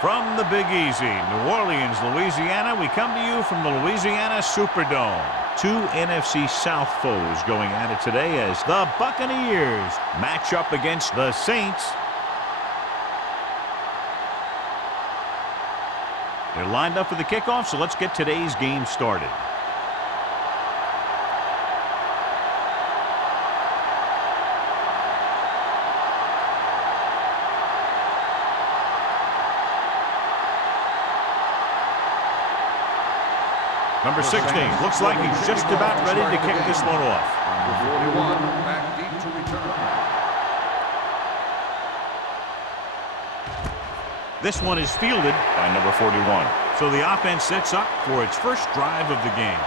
From the Big Easy, New Orleans, Louisiana, we come to you from the Louisiana Superdome. Two NFC South foes going at it today as the Buccaneers match up against the Saints. They're lined up for the kickoff, so let's get today's game started. Number 16, looks like he's just about ready to kick this one off. Number 41, back deep to return. This one is fielded by number 41. So the offense sets up for its first drive of the game.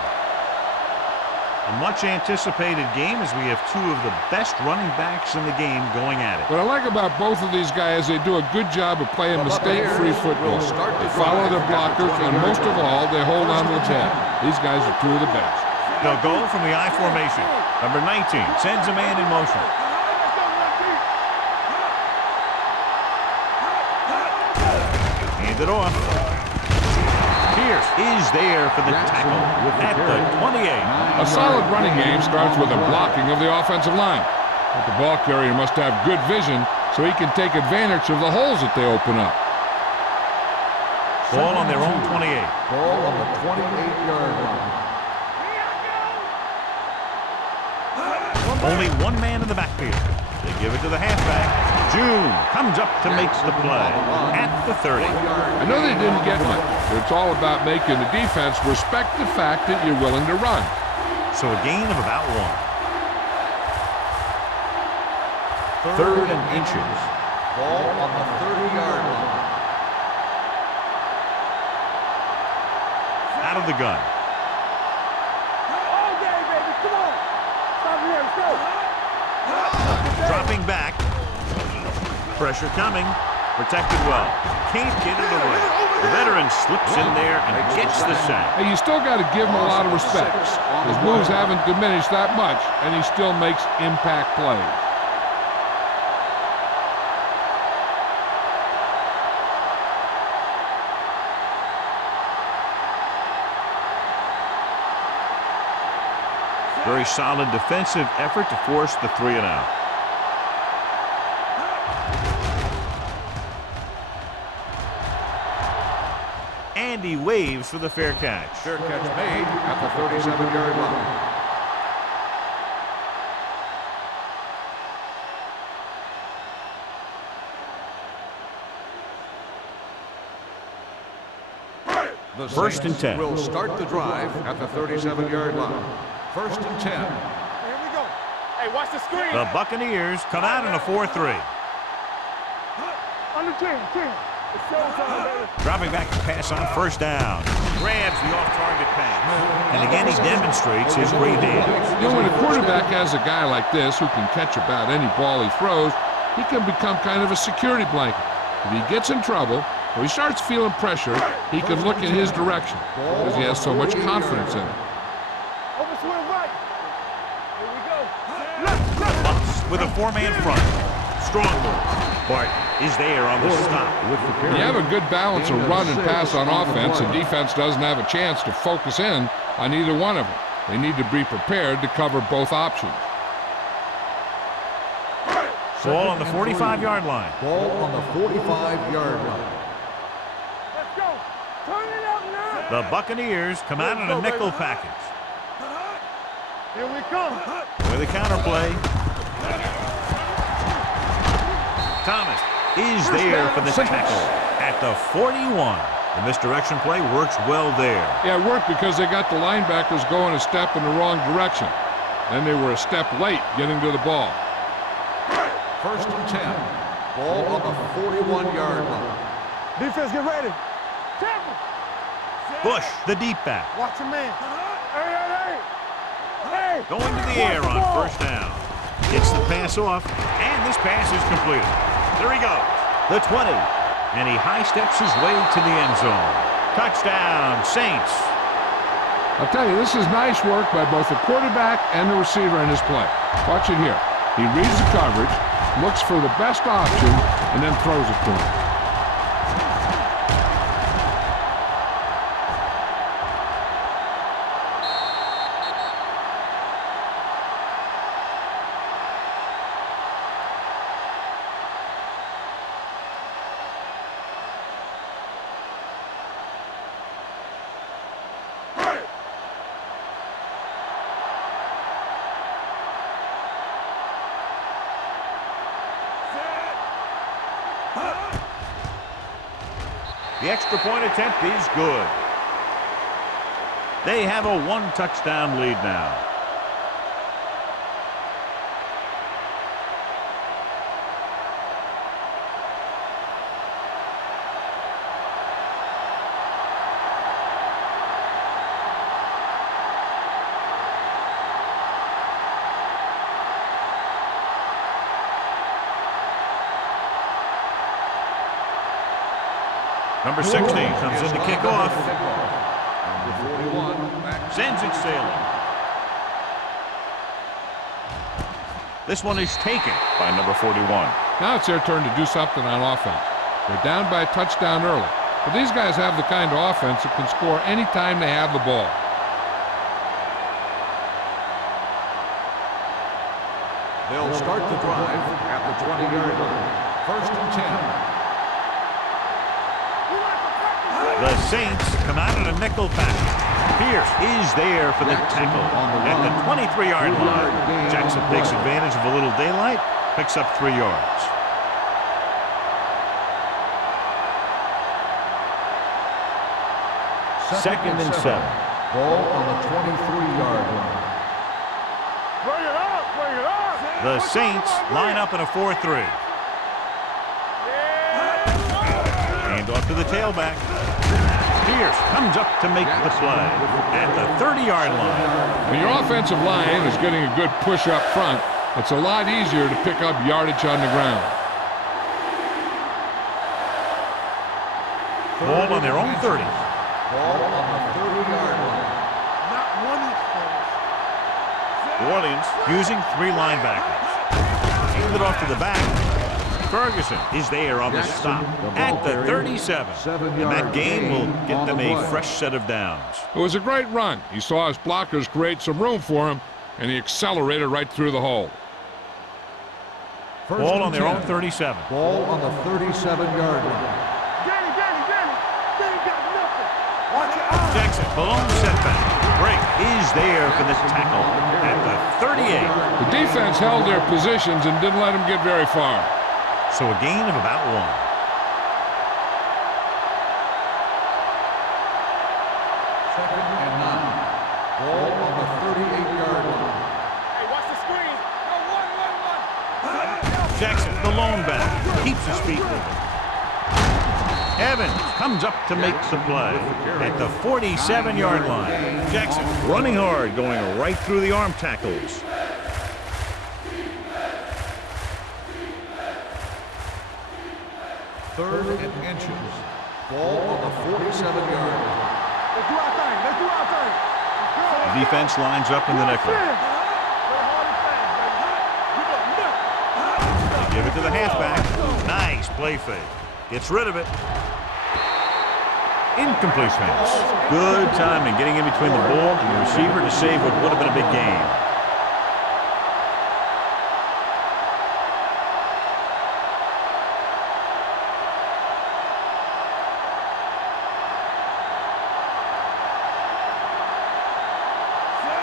A much anticipated game as we have two of the best running backs in the game going at it. What I like about both of these guys, they do a good job of playing mistake-free football. They follow their blockers, and most of all, they hold on to the ball. These guys are two of the best. They'll go from the I formation. Number 19 sends a man in motion. Hand it off. Pierce is there for the tackle at the 28. A solid running game starts with a blocking of the offensive line. But the ball carrier must have good vision so he can take advantage of the holes that they open up. Ball on their own 28. Ball on the 28-yard line. Only one man in the backfield. They give it to the halfback. June comes up to make the play at the 30. I know they didn't get much, but it's all about making the defense respect the fact that you're willing to run. So a gain of about one. Third and inches. Ball on the 30-yard line. Out of the gun. All day, baby. Come on. Stop here. Let's go. Dropping back. Pressure coming. Protected well. Can't get it away. The veteran slips in there and gets the sack. Hey, you still got to give him a lot of respect. His moves haven't diminished that much, and he still makes impact plays. Very solid defensive effort to force the 3 and out. And he waves for the fair catch. Fair catch made at the 37-yard line. The First and 10. Will start the drive at the 37-yard line. First and 10. Here we go. Hey, watch the screen. The Buccaneers come out in a 4-3. On the 10. It's showtime, baby. Dropping back to pass on first down. Grabs the off-target pass. And again, he demonstrates his great hands. You know, when a quarterback has a guy like this who can catch about any ball he throws, he can become kind of a security blanket. If he gets in trouble, or he starts feeling pressure, he can look in his direction because he has so much confidence in it. Over swing right. Here we go. Bucks with a 4-man front. Strong move. Bart is there on the stop. You have a good balance of run and pass on offense, and defense doesn't have a chance to focus in on either one of them. They need to be prepared to cover both options. Ball on the 45-yard line. Ball on the 45-yard line. Let's go. Turn it up now. The Buccaneers come out in a nickel package. Here we come. With a counterplay. Thomas is there for the tackle at the 41. The misdirection play works well there. Yeah, it worked because they got the linebackers going a step in the wrong direction. Then they were a step late getting to the ball. First and 10. Ball on the 41-yard line. Defense, get ready. Temple. Bush, the deep back. Watch your man. Hey. Hey. Going to the air on first down. Gets the pass off, and this pass is completed. There he goes. The 20. And he high steps his way to the end zone. Touchdown, Saints. I'll tell you, this is nice work by both the quarterback and the receiver in his play. Watch it here. He reads the coverage, looks for the best option, and then throws it to him. The extra point attempt is good. They have a one-touchdown lead now. Number 16 comes in to kick off. Number 41. Sends it sailing. This one is taken by number 41. Now it's their turn to do something on offense. They're down by a touchdown early. But these guys have the kind of offense that can score any time they have the ball. They'll start the drive at the 20-yard line. First and 10. The Saints come out in a nickel package. Pierce is there for the tackle at the 23-yard line. Jackson takes advantage of a little daylight, picks up 3 yards. Second and 7. Ball on the 23-yard line. Bring it up. Bring it up. The Saints line up in a 4-3. Hand off to the tailback. Pierce comes up to make the play at the 30-yard line. When your offensive line is getting a good push up front, it's a lot easier to pick up yardage on the ground. Ball on their own 30. Ball on the 30-yard line. Not one inch. New Orleans using 3 linebackers. Hand it off to the back. Ferguson is there on the stop at the 37. And that gain will get them a fresh set of downs. It was a great run. He saw his blockers create some room for him, and he accelerated right through the hole. Ball on their own 37. Ball on the 37-yard line. Danny got nothing. Watch your eyes. Jackson, balloon setback. Break is there for the tackle at the 38. The defense held their positions and didn't let him get very far. So a gain of about 1. Second and 9. Ball on the 38-yard line. Hey, watch the screen. No, one. Jackson, the lone back, keeps his feet moving. Evans comes up to make the play at the 47-yard line. Jackson running hard, going right through the arm tackles. Third and inches. Ball on the 47-yard line. Let's do our thing. Let's do our thing. The defense lines up in the nickel. Give it to the halfback. Nice play fake. Gets rid of it. Incomplete pass. Good timing getting in between the ball and the receiver to save what would have been a big gain.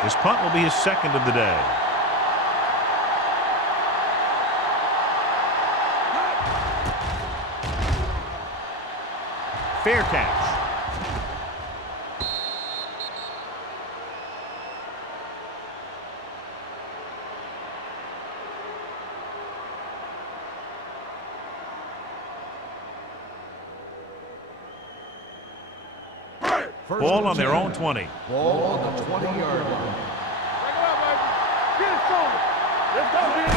This punt will be his second of the day. Fair catch. Ball on their own 20. Ball on the 20-yard line.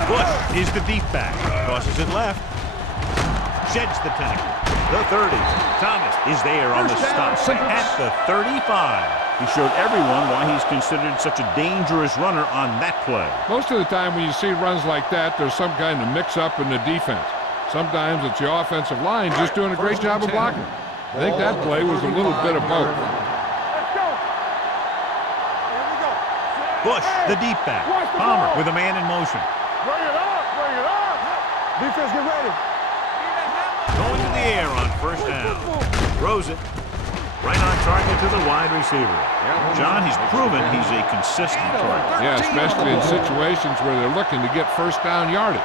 Bush is the deep back. Tosses it left. Sheds the tackle. The 30. Thomas is there on the stop at the 35. He showed everyone why he's considered such a dangerous runner on that play. Most of the time when you see runs like that, there's some kind of mix-up in the defense. Sometimes it's the offensive line just doing a great job of blocking. I think that play was a little bit of both. Bush, the deep back. Palmer with a man in motion. Bring it up, bring it up. Defense, get ready. Going to the air on first down. Throws it. Right on target to the wide receiver. John, he's proven he's a consistent target. Yeah, especially in situations where they're looking to get first down yardage.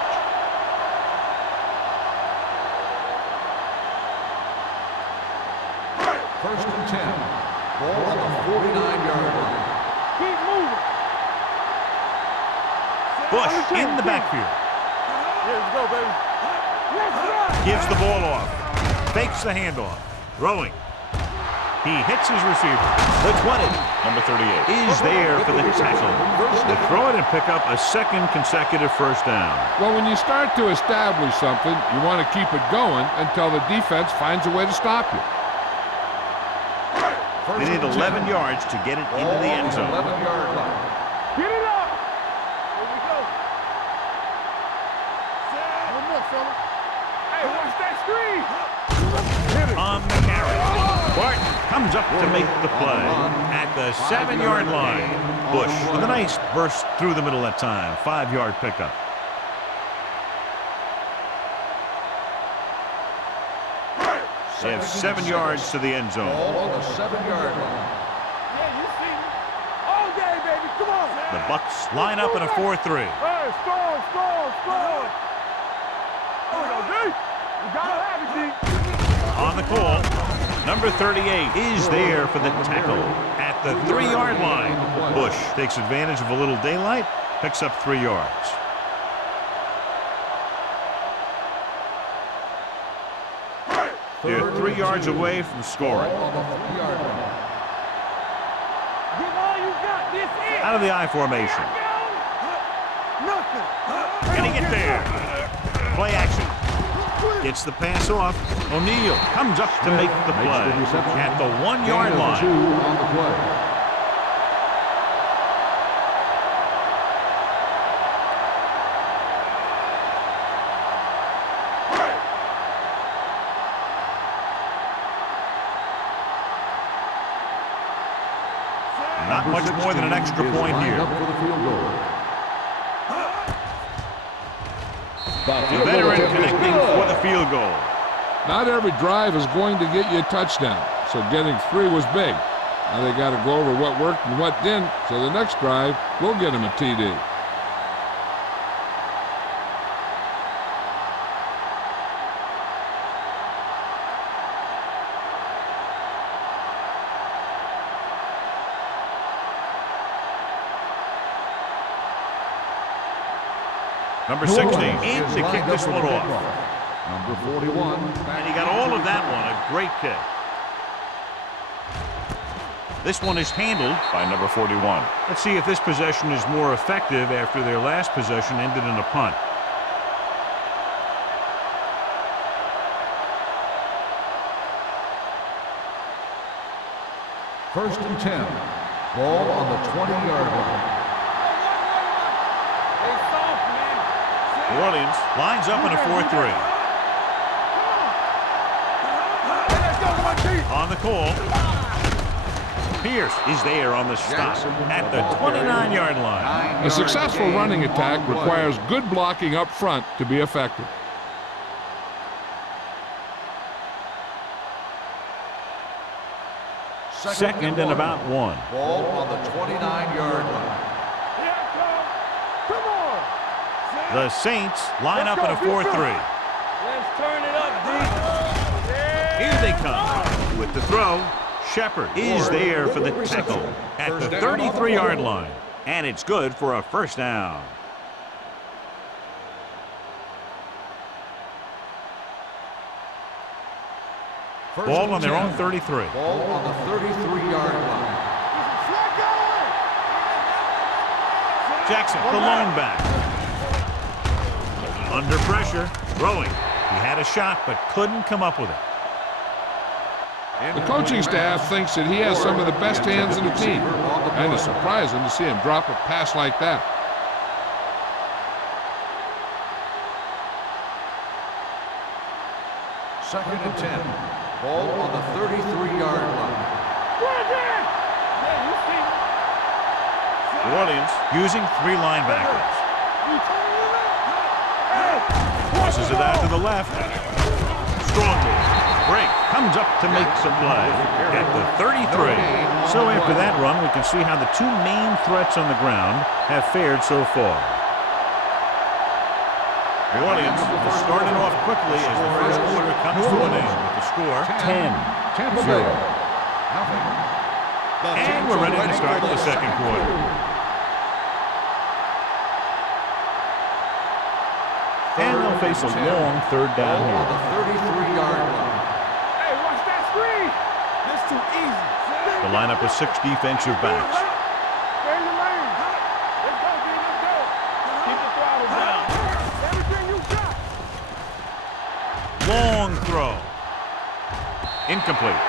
First and 10. Ball on the 49-yard line. Keep moving. Bush in the backfield. Here we go, baby. Let's run. Gives the ball off. Fakes the handoff. Throwing. He hits his receiver. The 20. Number 38 is there for the tackle. They throw it and pick up a second consecutive first down. Well, when you start to establish something, you want to keep it going until the defense finds a way to stop you. They need 11 yards to get it into the end zone. 11-yard line. Get it up. Here we go. One more, fella. Hey, watch that screen. Hit it. On the carry. Barton comes up to make the play at the 7-yard line. Bush with a nice burst through the middle that time. 5-yard pickup. They have 7 yards to the end zone. Ball on the 7-yard line. Yeah, you see me. All day, baby. Come on. The Bucks line up in a 4-3. Hey, score. Oh, no, D. You gotta have it, D. On the call, number 38 is there for the tackle at the 3-yard line. Bush takes advantage of a little daylight, picks up 3 yards. They're 3 yards away from scoring. Ball on the 3-yard line. Give all you got. This is. Out of the I formation. Nothing. Can he get there? Play action. Gets the pass off. O'Neal comes up to make the play at the 1-yard line. 2 on the play. Not much more than an extra point here. Up for the field goal. The veteran connecting for the field goal. Not every drive is going to get you a touchdown, so getting 3 was big. Now they got to go over what worked and what didn't, so the next drive will get them a TD. Number 16 in to kick this one off. Number 41. And he got all of that one. A great kick. This one is handled by number 41. Let's see if this possession is more effective after their last possession ended in a punt. First and 10. Ball on the 20-yard line. New Orleans lines up in a 4-3. On the call. Pierce is there on the stop at the 29-yard line. A successful running attack requires good blocking up front to be effective. Second and about 1. Ball on the 29-yard line. The Saints line up in a 4-3. Let's turn it up, D. Here they come with the throw. Shepard is there for the tackle at the 33-yard line. And it's good for a first down. Ball on their own 33. Ball on the 33-yard line. Jackson, the lone back. Under pressure, throwing. He had a shot, but couldn't come up with it. The coaching staff thinks that he has some of the best hands in the team. Kind of surprising to see him drop a pass like that. Second and 10. Ball on the 33-yard line. New Orleans using 3 linebackers. Tosses it out to the left. Strong move. Break. Comes up to make some play. At the 33. So after that run, we can see how the 2 main threats on the ground have fared so far. New Orleans is starting off quickly as the first quarter comes to an end with the score 10-0. And we're ready to start the second quarter. And they'll face a long third down here. On the 33-yard line. Hey, watch that screen. This too easy. The lineup of 6 defensive backs. Stay in the lane. Let's go, D. Let's go. Keep the throttle down. Everything you got. Long throw. Incomplete.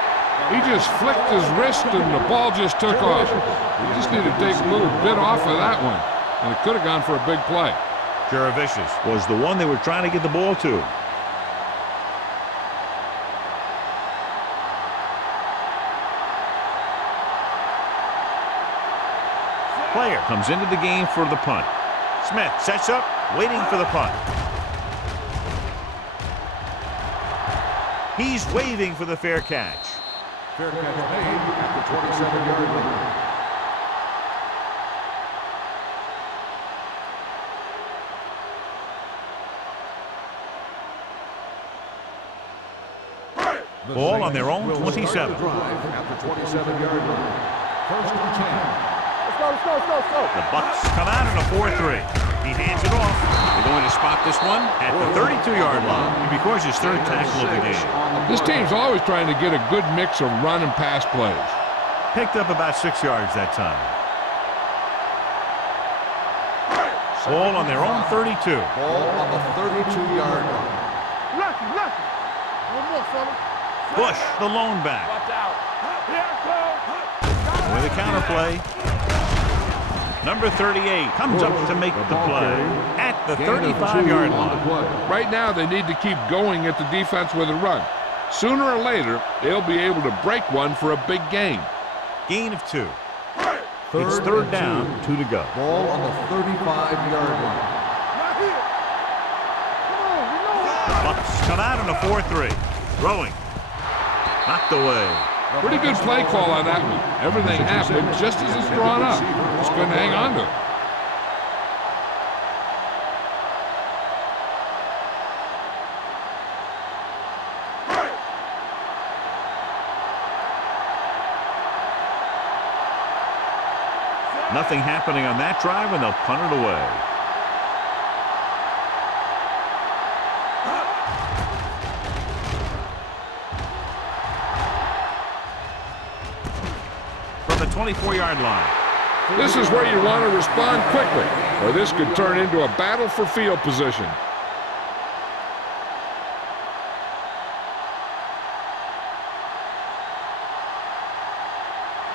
He just flicked his wrist and the ball just took off. He just needed to take a little bit off of that one, and it could have gone for a big play. Jaravicious was the one they were trying to get the ball to. Player comes into the game for the punt. Smith sets up, waiting for the punt. He's waving for the fair catch. Fair catch made at the 27-yard line. Ball on their own 27. At the 27-yard line. First and 10. Let's go. The Bucks come out in a 4-3. He hands it off. They're going to spot this one at the 32-yard line. He records his 3rd tackle of the game. This team's always trying to get a good mix of run and pass plays. Picked up about 6 yards that time. Ball on their own 32. Ball on the 32-yard line. Lucky. One more, fella. Bush, the lone back. Watch out. Here it comes. With a counterplay. Number 38 comes up to make the play at the 35-yard line. Right now, they need to keep going at the defense with a run. Sooner or later, they'll be able to break one for a big gain. Gain of 2. It's 3rd down, 2 to go. Ball on the 35-yard line. Not here. Come on, The Bucks come out in a 4-3. Throwing. Knocked away. Pretty good play call on that one. Everything happened just as it's drawn up. Just couldn't hang on to it. Nothing happening on that drive, and they'll punt it away. From the 24-yard line. This is where you want to respond quickly, or this could turn into a battle for field position.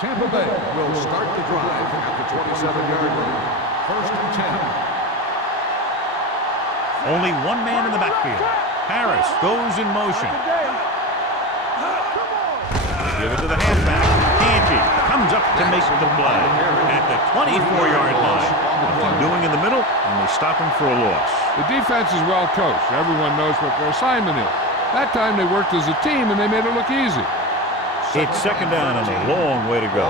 Tampa Bay will start the drive at the 27-yard line. First and 10. Only one man in the backfield. Harris goes in motion. Give it to the halfback. Canty comes up to make the play at the 24-yard line. Nothing doing in the middle, and they stop him for a loss. The defense is well coached. Everyone knows what their assignment is. That time they worked as a team, and they made it look easy. It's 2nd down and a long way to go.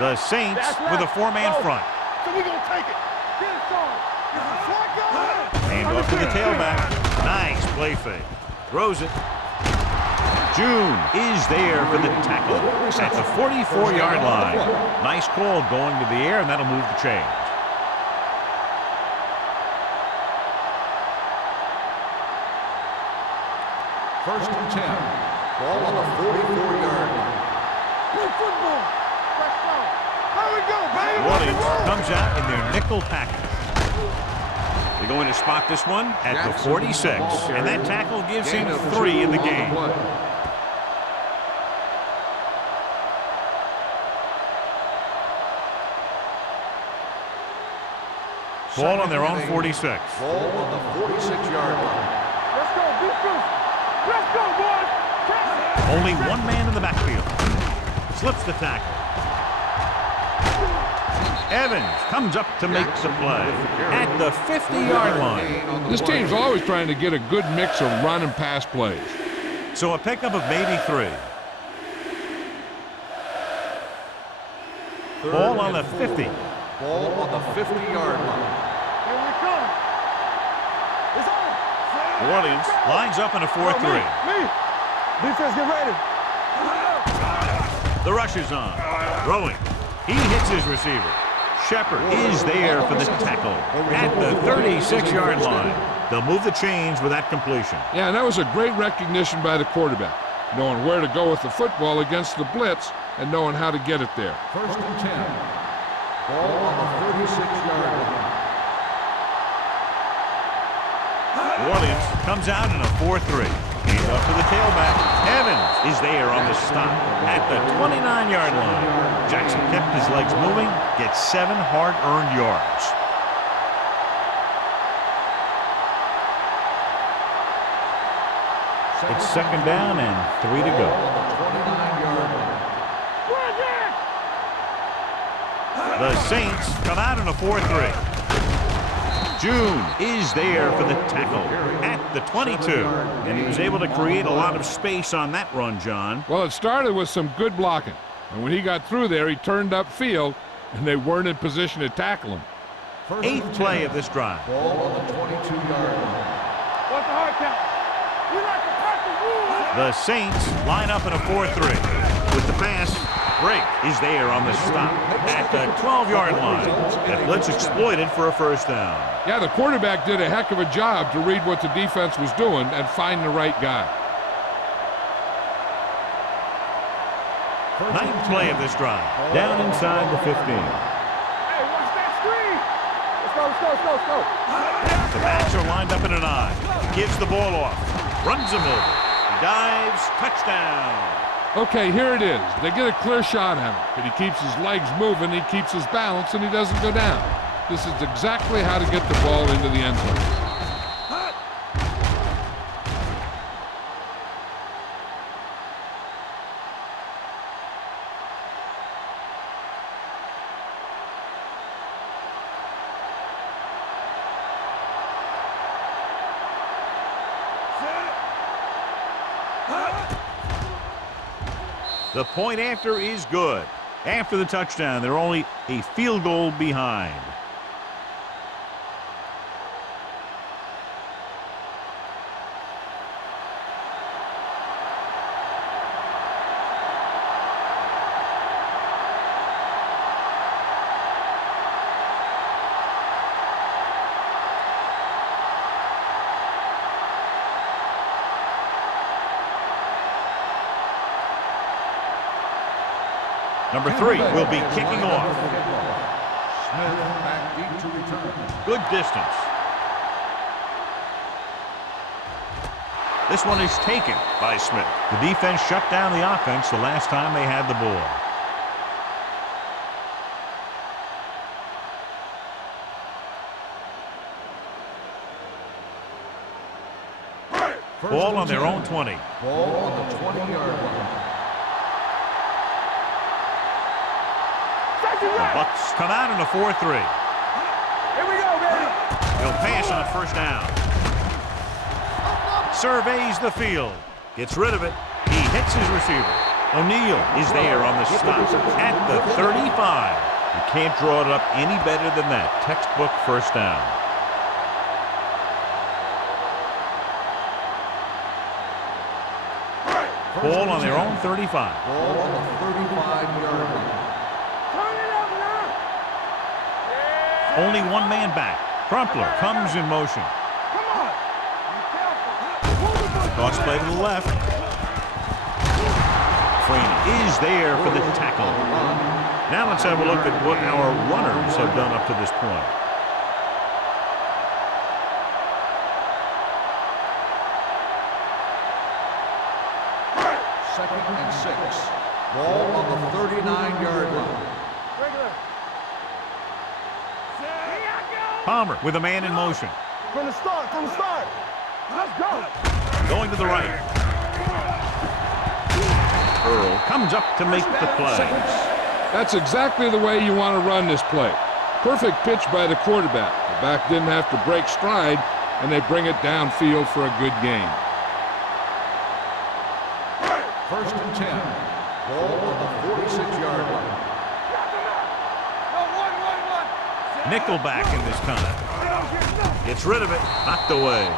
The Saints with a 4-man front. So we're going to take it. Get it started. Hand off to the tailback. Nice play fake. Throws it. June is there for the tackle at the 44-yard line. Nice call going to the air, and that'll move the chains. First and 10. Ball on the 44-yard line. Play football. Let's go. Here we go, baby. Williams comes out in their nickel package. They're going to spot this one at the 46, and that tackle gives him 3 in the game. Ball on their own 46. Ball on the 46-yard line. Let's go, defense. Let's go, boys. Only one man in the backfield. Slips the tackle. Evans comes up to make the play at the 50-yard line. This team's always trying to get a good mix of run and pass plays. So a pickup of maybe 3. Ball on the 50. Ball on the 50-yard line. Here we come. It's on. Williams lines up in a 4-3. Me. Defense, get ready. The rush is on. Throwing. He hits his receiver. Shepard is there for the tackle at the 36-yard line. They'll move the chains with that completion. Yeah, and that was a great recognition by the quarterback, knowing where to go with the football against the blitz and knowing how to get it there. First and 10. Ball on the 36-yard line. Williams comes out in a 4-3. Hand off to the tailback. Evans is there on the stop at the 29-yard line. Jackson kept his legs moving, gets 7 hard-earned yards. It's second down and 3 to go. The Saints come out in a 4-3. June is there for the tackle at the 22. And he was able to create a lot of space on that run, John. Well, it started with some good blocking. And when he got through there, he turned upfield, and they weren't in position to tackle him. 8th play of this drive. Ball on the 22-yard line. What's the hard count? You like to practice rules. The Saints line up in a 4-3. With the pass, Drake is there on the stop at the 12-yard line. That blitz exploited for a first down. Yeah, the quarterback did a heck of a job to read what the defense was doing and find the right guy. 9th play of this drive. Down inside the 15. Hey, watch that screen. Let's go, let's go, let's go, let's go. The backs are lined up in an I. Gives the ball off. Runs him over. Dives. Touchdown. Okay, here it is. They get a clear shot at him, but he keeps his legs moving, he keeps his balance, and he doesn't go down. This is exactly how to get the ball into the end zone. The point after is good. After the touchdown, they're only a field goal behind. Number 3 will be kicking off. Smith back deep to return. Good distance. This one is taken by Smith. The defense shut down the offense the last time they had the ball. Ball on their own 20. Ball on the 20-yard line. The Bucs come out in a 4-3. Here we go, baby. He'll pass on first down. Surveys the field. Gets rid of it. He hits his receiver. O'Neal is there on the stop at the 35. You can't draw it up any better than that. Textbook first down. Ball on their own 35. Ball on the 35-yard line. Only one man back. Crumpler comes in motion. Come on. Be careful. Move the Toss play to the left. Frame is there for the tackle. Now let's have a look at what our runners have done up to this point. Second and 6. Ball on the 39-yard line. Regular. Palmer with a man in motion. From the start, from the start. Let's go. Going to the right. Earl comes up to make the play. That's exactly the way you want to run this play. Perfect pitch by the quarterback. The back didn't have to break stride, and they bring it downfield for a good gain. First and 10. Ball on the 46-yard line. Nickelback in this time. Gets rid of it, knocked away.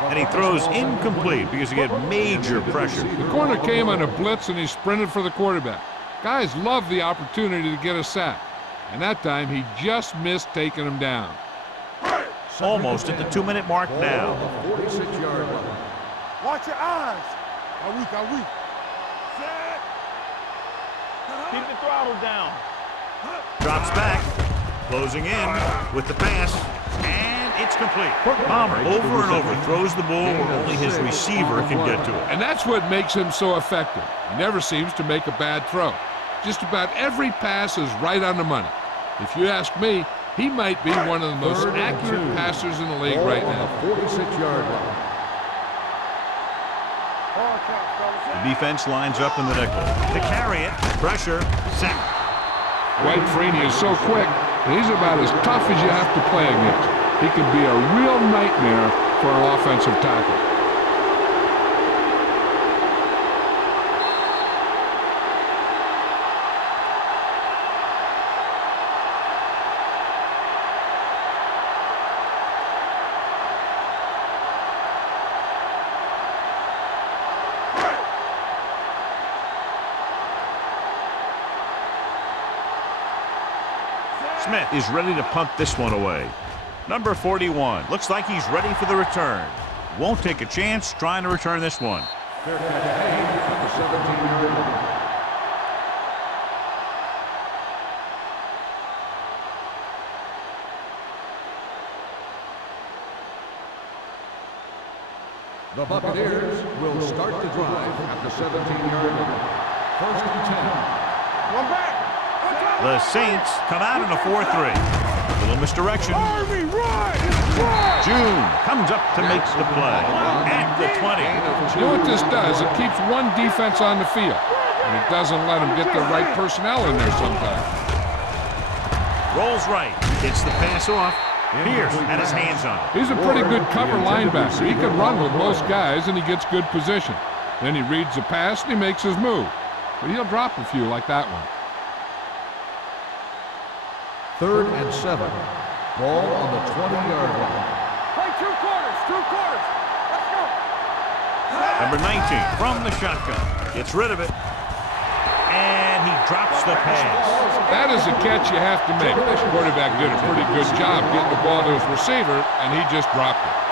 And he throws incomplete because he had major pressure. The corner came on a blitz, and he sprinted for the quarterback. Guys love the opportunity to get a sack. And that time, he just missed taking him down. Almost at the 2-minute mark now. On the 46-yard line. Watch your eyes. Are weak. Keep the throttle down. Drops back. Closing in with the pass. And it's complete. Palmer over and over throws the ball where only his receiver can get to it. And that's what makes him so effective. He never seems to make a bad throw. Just about every pass is right on the money. If you ask me, he might be one of the most accurate passers in the league right now. On the 46-yard line. The defense lines up in the nickel. To carry it, pressure, sack. White Freeney is so quick that he's about as tough as you have to play against. He can be a real nightmare for an offensive tackle. Smith is ready to punt this one away. Number 41. Looks like he's ready for the return. Won't take a chance trying to return this one. Fair catch made at the 17-yard line. The Buccaneers will start the drive at the 17-yard line. First and 10. One back. The Saints come out in a 4-3. A little misdirection. Army, run! June comes up to make the play at the 20. You know what this does? It keeps one defense on the field, and it doesn't let them get the right personnel in there sometimes. Rolls right, gets the pass off. Pierce had his hands on it. He's a pretty good cover linebacker. He can run with most guys, and he gets good position. Then he reads the pass, and he makes his move. But he'll drop a few like that one. Third and 7. Ball on the 20-yard line. Play two quarters. Let's go. Number 19 from the shotgun. Gets rid of it. And he drops the pass. That is a catch you have to make. This quarterback did a pretty good job getting the ball to his receiver, and he just dropped it.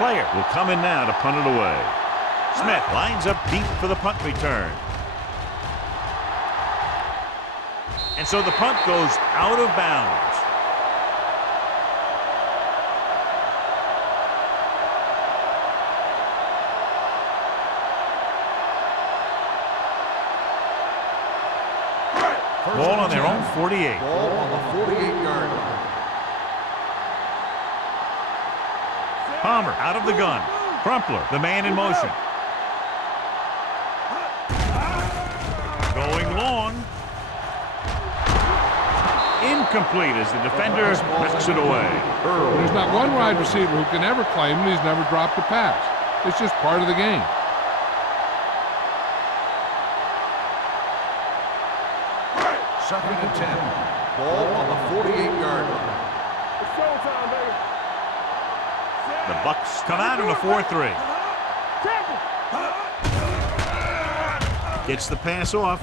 Player will come in now to punt it away. Smith lines up deep for the punt return. And so the punt goes out of bounds. Ball on their own 48. Ball on the 48-yard line. Palmer out of the gun. Crumpler, the man in motion. Going long. Incomplete as the defender knocks it away. There's not one wide receiver who can ever claim that he's never dropped a pass. It's just part of the game. Second and 10. Ball on the 48-yard line. It's showtime, baby. The Bucs come out in a 4-3. Gets the pass off.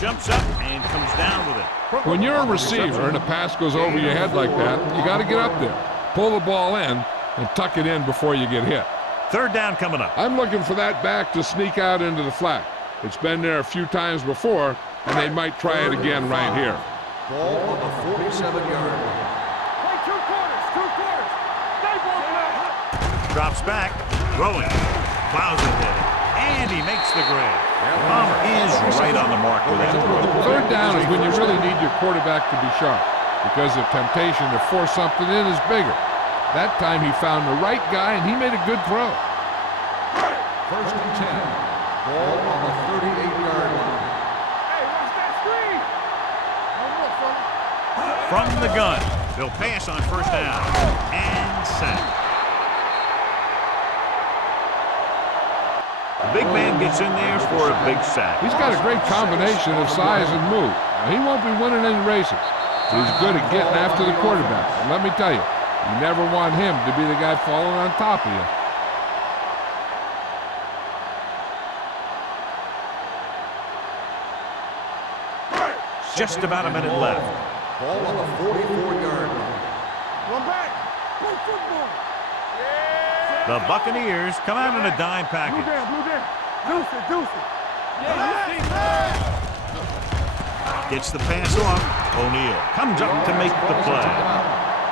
Jumps up and comes down with it. When you're a receiver and a pass goes over your head like that, you got to get up there, pull the ball in, and tuck it in before you get hit. Third down coming up. I'm looking for that back to sneak out into the flat. It's been there a few times before, and they might try it again right here. Ball on the 47-yard line. Play two quarters. Stay ball now. Drops back. Throwing. Plows ahead. And he makes the grab. Palmer is right on the mark with that throw. Third down is when you really need your quarterback to be sharp, because the temptation to force something in is bigger. That time he found the right guy, and he made a good throw. First and 10. Ball on the 38-yard line. Hey, watch that screen. No more, fella. From the gun. They'll pass on first down. And sack. The big man gets in there for a big sack. He's got a great combination of size and move. Now, he won't be winning any races, but he's good at getting after the quarterback. And let me tell you, you never want him to be the guy falling on top of you. Just about a minute left. Ball on the 44-yard line. One back. Play football. The Buccaneers come out in a dime Blue package. down. Deuce it. Yeah, you see. Gets the pass off. O'Neal comes up to make the play.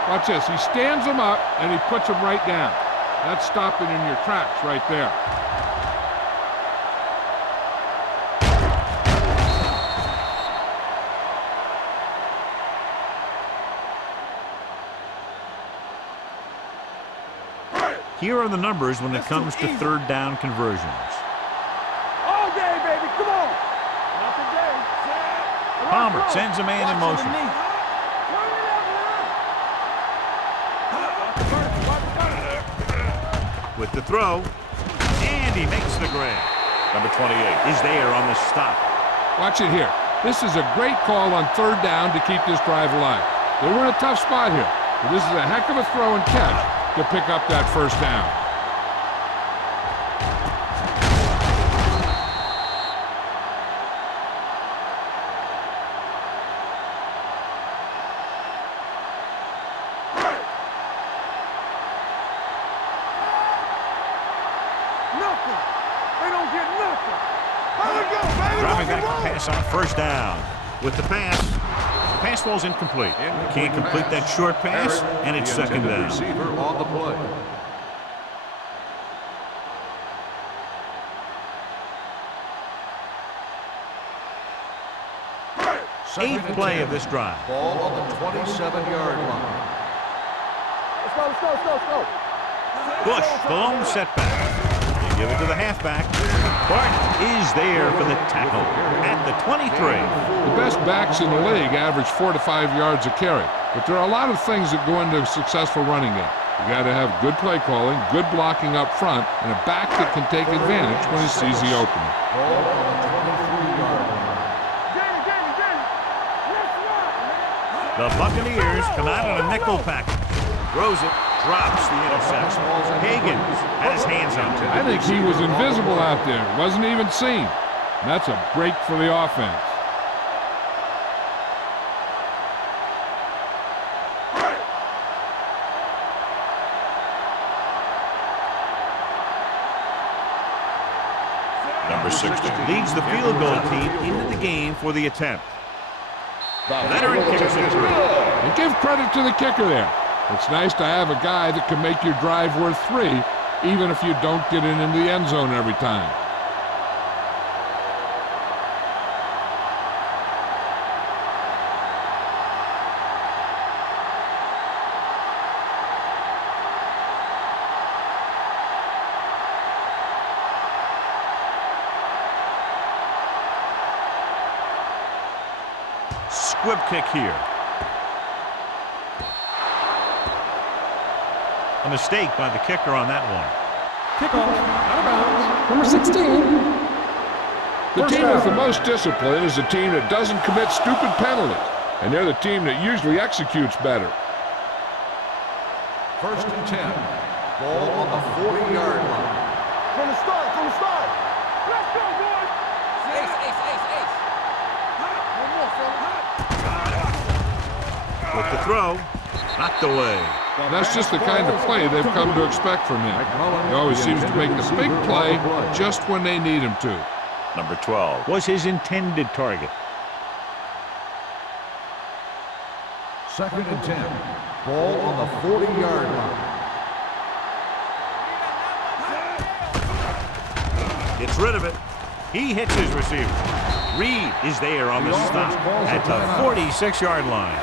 Watch this. He stands him up, and he puts him right down. That's stopping in your tracks right there. Here are the numbers when it comes to third down conversions. All day, baby. Come on. Not today. Palmer sends a man in motion. With the throw, and he makes the grab. Number 28 is there on the stop. Watch it here. This is a great call on third down to keep this drive alive. They were in a tough spot here, but this is a heck of a throw and catch to pick up that first down. Nothing. They don't get nothing. How we go, baby? Dropping back to pass on first down. With the pass falls incomplete. Can't complete that short pass, and it's second down. Receiver on the play. Eighth play of this drive. Ball on the 27-yard line. Let's go. Bush, the lone setback. They give it to the halfback. Barton is there for the tackle at the 23. The best backs in the league average 4 to 5 yards a carry, but there are a lot of things that go into a successful running game. You got to have good play calling, good blocking up front, and a back that can take advantage when he sees the opening. Ball on the 23-yard line. The Buccaneers come out in a nickel package. Throws it, drops the interception. Higgins has hands on it. I think he was invisible out there, wasn't even seen. That's a break for the offense. Number 60 leads the field goal team into the game for the attempt. The veteran kicks it through. And give credit to the kicker there. It's nice to have a guy that can make your drive worth 3, even if you don't get it into the end zone every time. Squib kick here. A mistake by the kicker on that one. Kickoff, out of bounds, number 16. The team with the most discipline is the team that doesn't commit stupid penalties, and they're the team that usually executes better. First and 10. Ball on the 40-yard line. From the start. Let's go, boys. throw. Knocked away. That's just the kind of play they've come to expect from him. He always seems to make the big play just when they need him to. Number 12 was his intended target. 2nd and 10. Ball on the 40-yard line. Gets rid of it. He hits his receiver. Reed is there on the stop at the 46-yard line.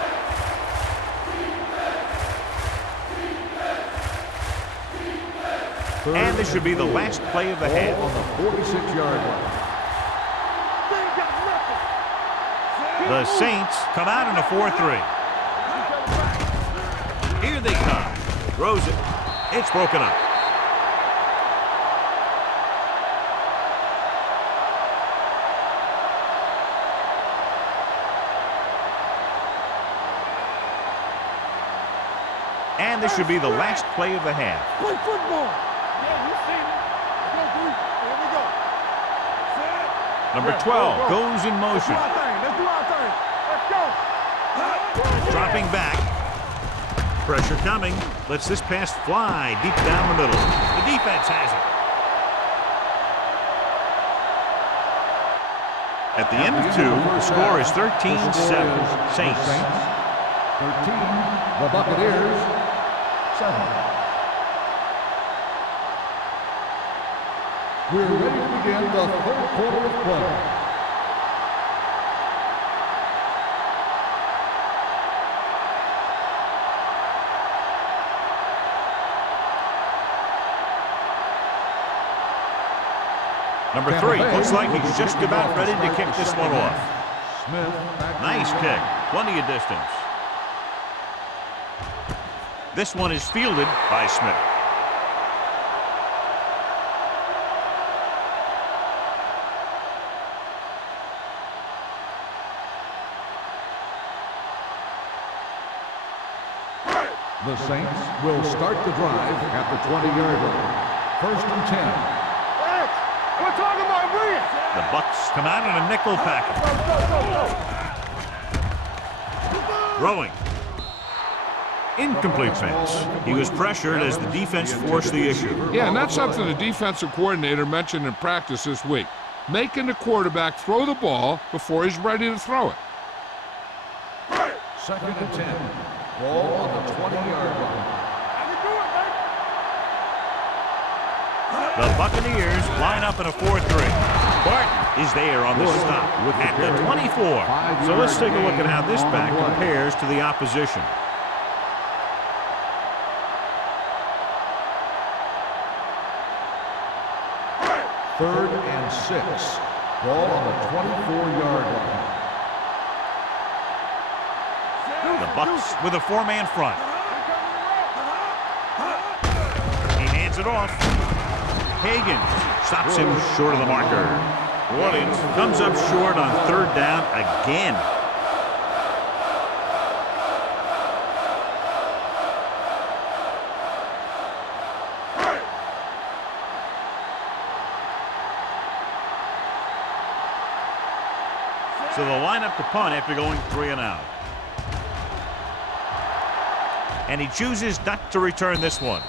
And this should be the last play of the half. On the 46-yard line. The Saints come out in a 4-3. Here they come. Throws it. It's broken up. And this should be the last play of the half. Play football. Yeah, you seen it. Go, dude. Here we go. Set. Number Yeah, 12 goes in Let's do motion. our thing. Let's do our thing. Let's go. Dropping back. Pressure coming. Lets this pass fly deep down the middle. The defense has it. At the end of 2, the score is 13-7. Saints. 13. The Buccaneers. 7. We're ready to begin the 3rd quarter of play. Number 3 looks like he's just about ready to kick this one off. Smith. Nice kick. Plenty of distance. This one is fielded by Smith. The Saints will start the drive at the 20-yard line. 1st and 10. X. We're talking about Reed. The Bucs come out in a nickel package. Go. Throwing. Incomplete pass. He was pressured as the defense forced the issue. Yeah, and that's something the defensive coordinator mentioned in practice this week. Making the quarterback throw the ball before he's ready to throw it. 2nd and 10. Ball on the 20-yard line. How you doing, baby? The Buccaneers line up in a 4-3. Barton is there on the stop at the 24. So let's take a look at how this back compares to the opposition. 3rd and 6. Ball on the 24-yard line. The Bucs with a 4-man front. He hands it off. Hagan stops him short of the marker. New Orleans comes up short on 3rd down again. So they'll line up to punt after going 3 and out. And he chooses not to return this one.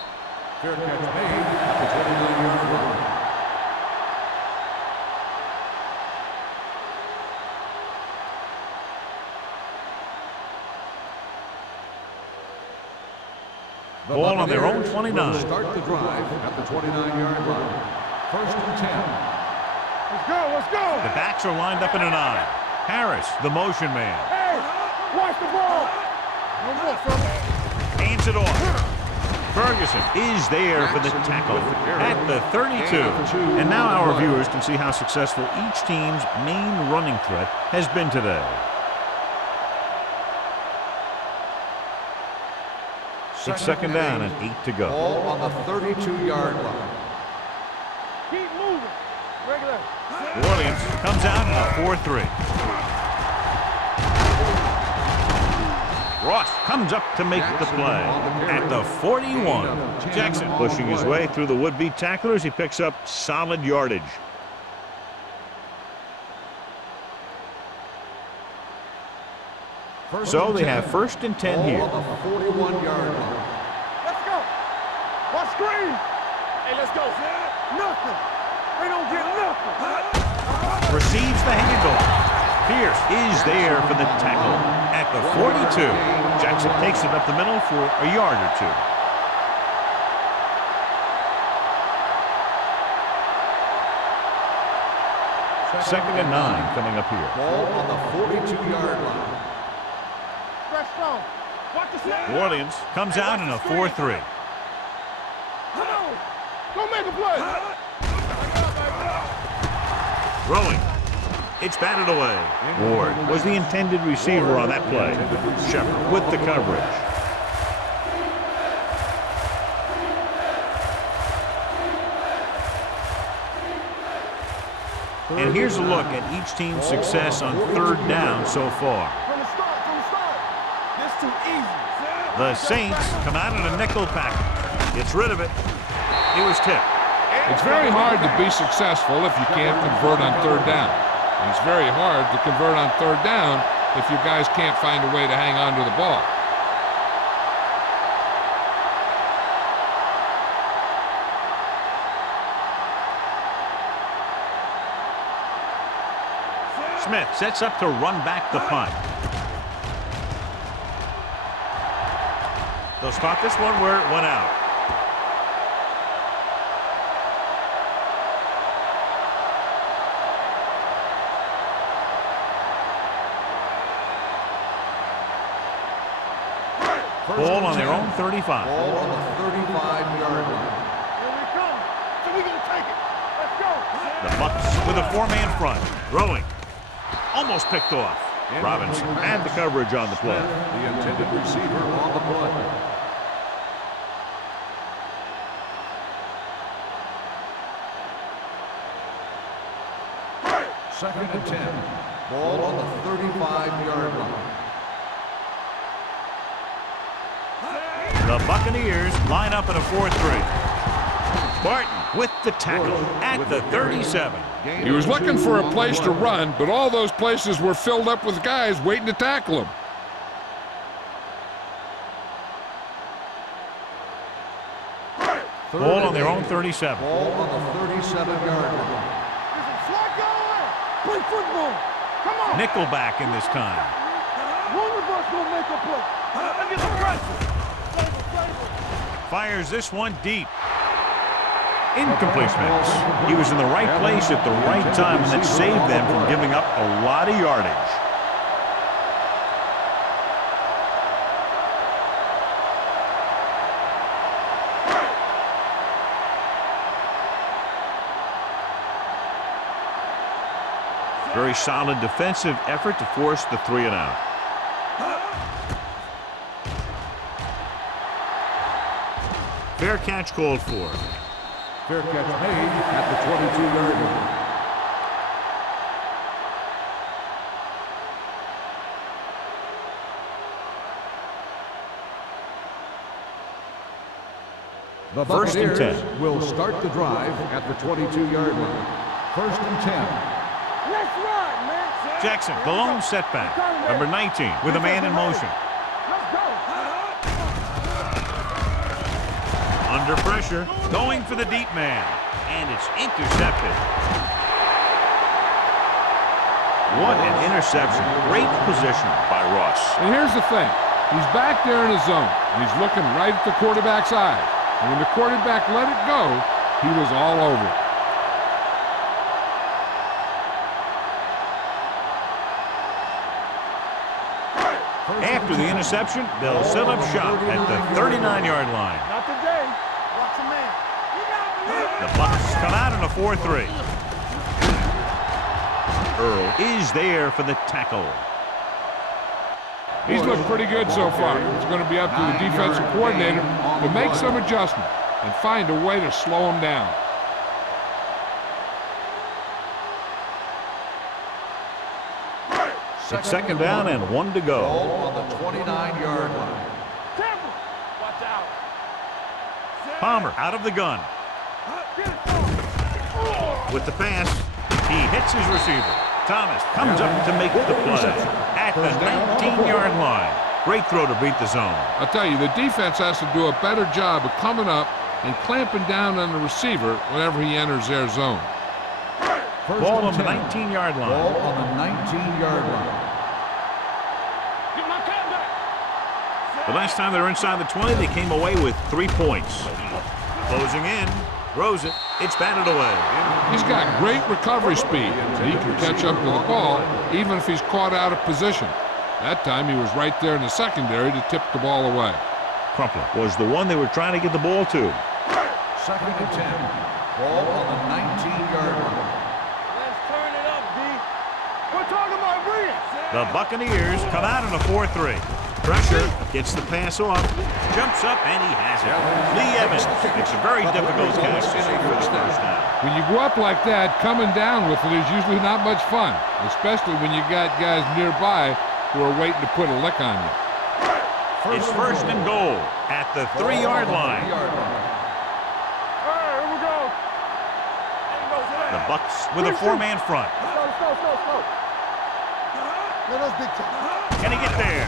Fair catch made at the 29-yard line. Ball on their own 29. Will start the drive at the 29-yard line. 1st and 10. Let's go. Let's go. The backs are lined up in an I. Harris, the motion man. Hey, watch the ball. No more, fella. Hands it off. Ferguson is there for the tackle at the 32. And now our viewers can see how successful each team's main running threat has been today. It's 2nd down and 8 to go. Ball on the 32-yard line. Keep moving. Regular. New Orleans comes out in a 4-3. Ross comes up to make the play at the 41. Jackson pushing his way through the would-be tacklers. He picks up solid yardage. So they have 1st and 10 here. On the 41-yard line. Let's go. What screen? Hey, let's go. Nothing. They don't get nothing. Receives the handoff. Pierce is there for the tackle at the 42. Jackson takes it up the middle for a yard or 2. Second and 9 coming up here. Ball on the 42-yard line. Fresh strong. Watch the snap. New Orleans comes out in a 4-3. Come on. Go make a play. Throwing. It's batted away. Ward was the intended receiver on that play. Shepard with the coverage. And here's a look at each team's success on 3rd down so far. From the start. This too easy. The Saints come out in a nickel package. Gets rid of it. It was tipped. It's very hard to be successful if you can't convert on 3rd down. And it's very hard to convert on 3rd down if your guys can't find a way to hang on to the ball. Smith sets up to run back the punt. They'll spot this one where it went out. Ball on their own 35. Ball on the 35-yard line. Here we come. So we gonna take it. Let's go. The Bucs with a 4-man front. Throwing. Almost picked off. Robinson had the coverage on the play. The intended receiver on the play. Second and 10. Ball on the 35-yard line. The Buccaneers line up in a 4-3. Barton with the tackle at the 37. He was looking for a place to run, but all those places were filled up with guys waiting to tackle him. Ball on their own 37. Ball on the 37-yard line. Play football. Come on. Nickelback in this time. One of us will make a play. Let's get some pressure. Fires this one deep. Incomplete pass. He was in the right place at the right time, and that saved them from giving up a lot of yardage. Very solid defensive effort to force the 3-and-out. Fair catch called for. Fair catch made at the 22-yard line. The First and Buccaneers 10. will start the drive at the 22-yard line. First and 10. Let's ride, man. Jackson, the lone setback. Number 19 with a man in motion. Let's go. Under pressure, going for the deep man. And it's intercepted. What an interception. Great position by Ross. And here's the thing. He's back there in his zone. And he's looking right at the quarterback's eyes. And when the quarterback let it go, he was all over it. After the interception, they'll set up shop at the 39-yard line. Not today. Watch a man. You gotta believe it. The Bucs come out in a 4-3. Earl is there for the tackle. He's looked pretty good so far. It's going to be up to the defensive coordinator to make some adjustment and find a way to slow him down. It's second down and 1 to go. Ball on the 29-yard line. Temple. Watch out. Palmer out of the gun. Get it. With the pass, he hits his receiver. Thomas comes up to make the play at the 19-yard line. Great throw to beat the zone. I'll tell you, the defense has to do a better job of coming up and clamping down on the receiver whenever he enters their zone. Ball on the 19-yard line. Ball on the 19-yard line. Get my cat back. The last time they were inside the 20, they came away with 3 points. Closing in, throws it. It's batted away. He's got great recovery speed, so he can catch up to the ball even if he's caught out of position. That time he was right there in the secondary to tip the ball away. Crumpler was the one they were trying to get the ball to. 2nd and 10. Ball on the 19-yard line. Let's turn it up, D. We're talking about brilliance. The Buccaneers come out in a 4-3. Pressure, gets the pass off, jumps up, and he has it. Lee Evans makes a very difficult catch for the first down. When you go up like that, coming down with it is usually not much fun, especially when you got guys nearby who are waiting to put a lick on you. It's 1st and goal at the 3-yard line. All right, here we go. The Bucs with a 4-man front. Slow. Let us big time. Can he get there?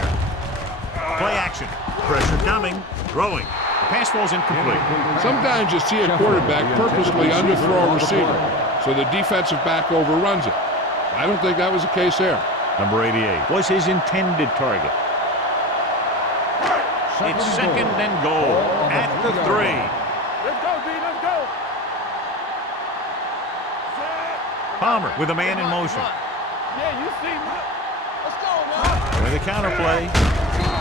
Play action. Pressure coming. Throwing. The pass falls incomplete. Sometimes you see a quarterback purposely underthrow a receiver, so the defensive back overruns it. I don't think that was the case there. Number 88 was his intended target. It's 2nd and goal at the 3. Let's go, D. Let's go. Palmer with a man in motion. Yeah, you see me. Let's go, man. With a counter play.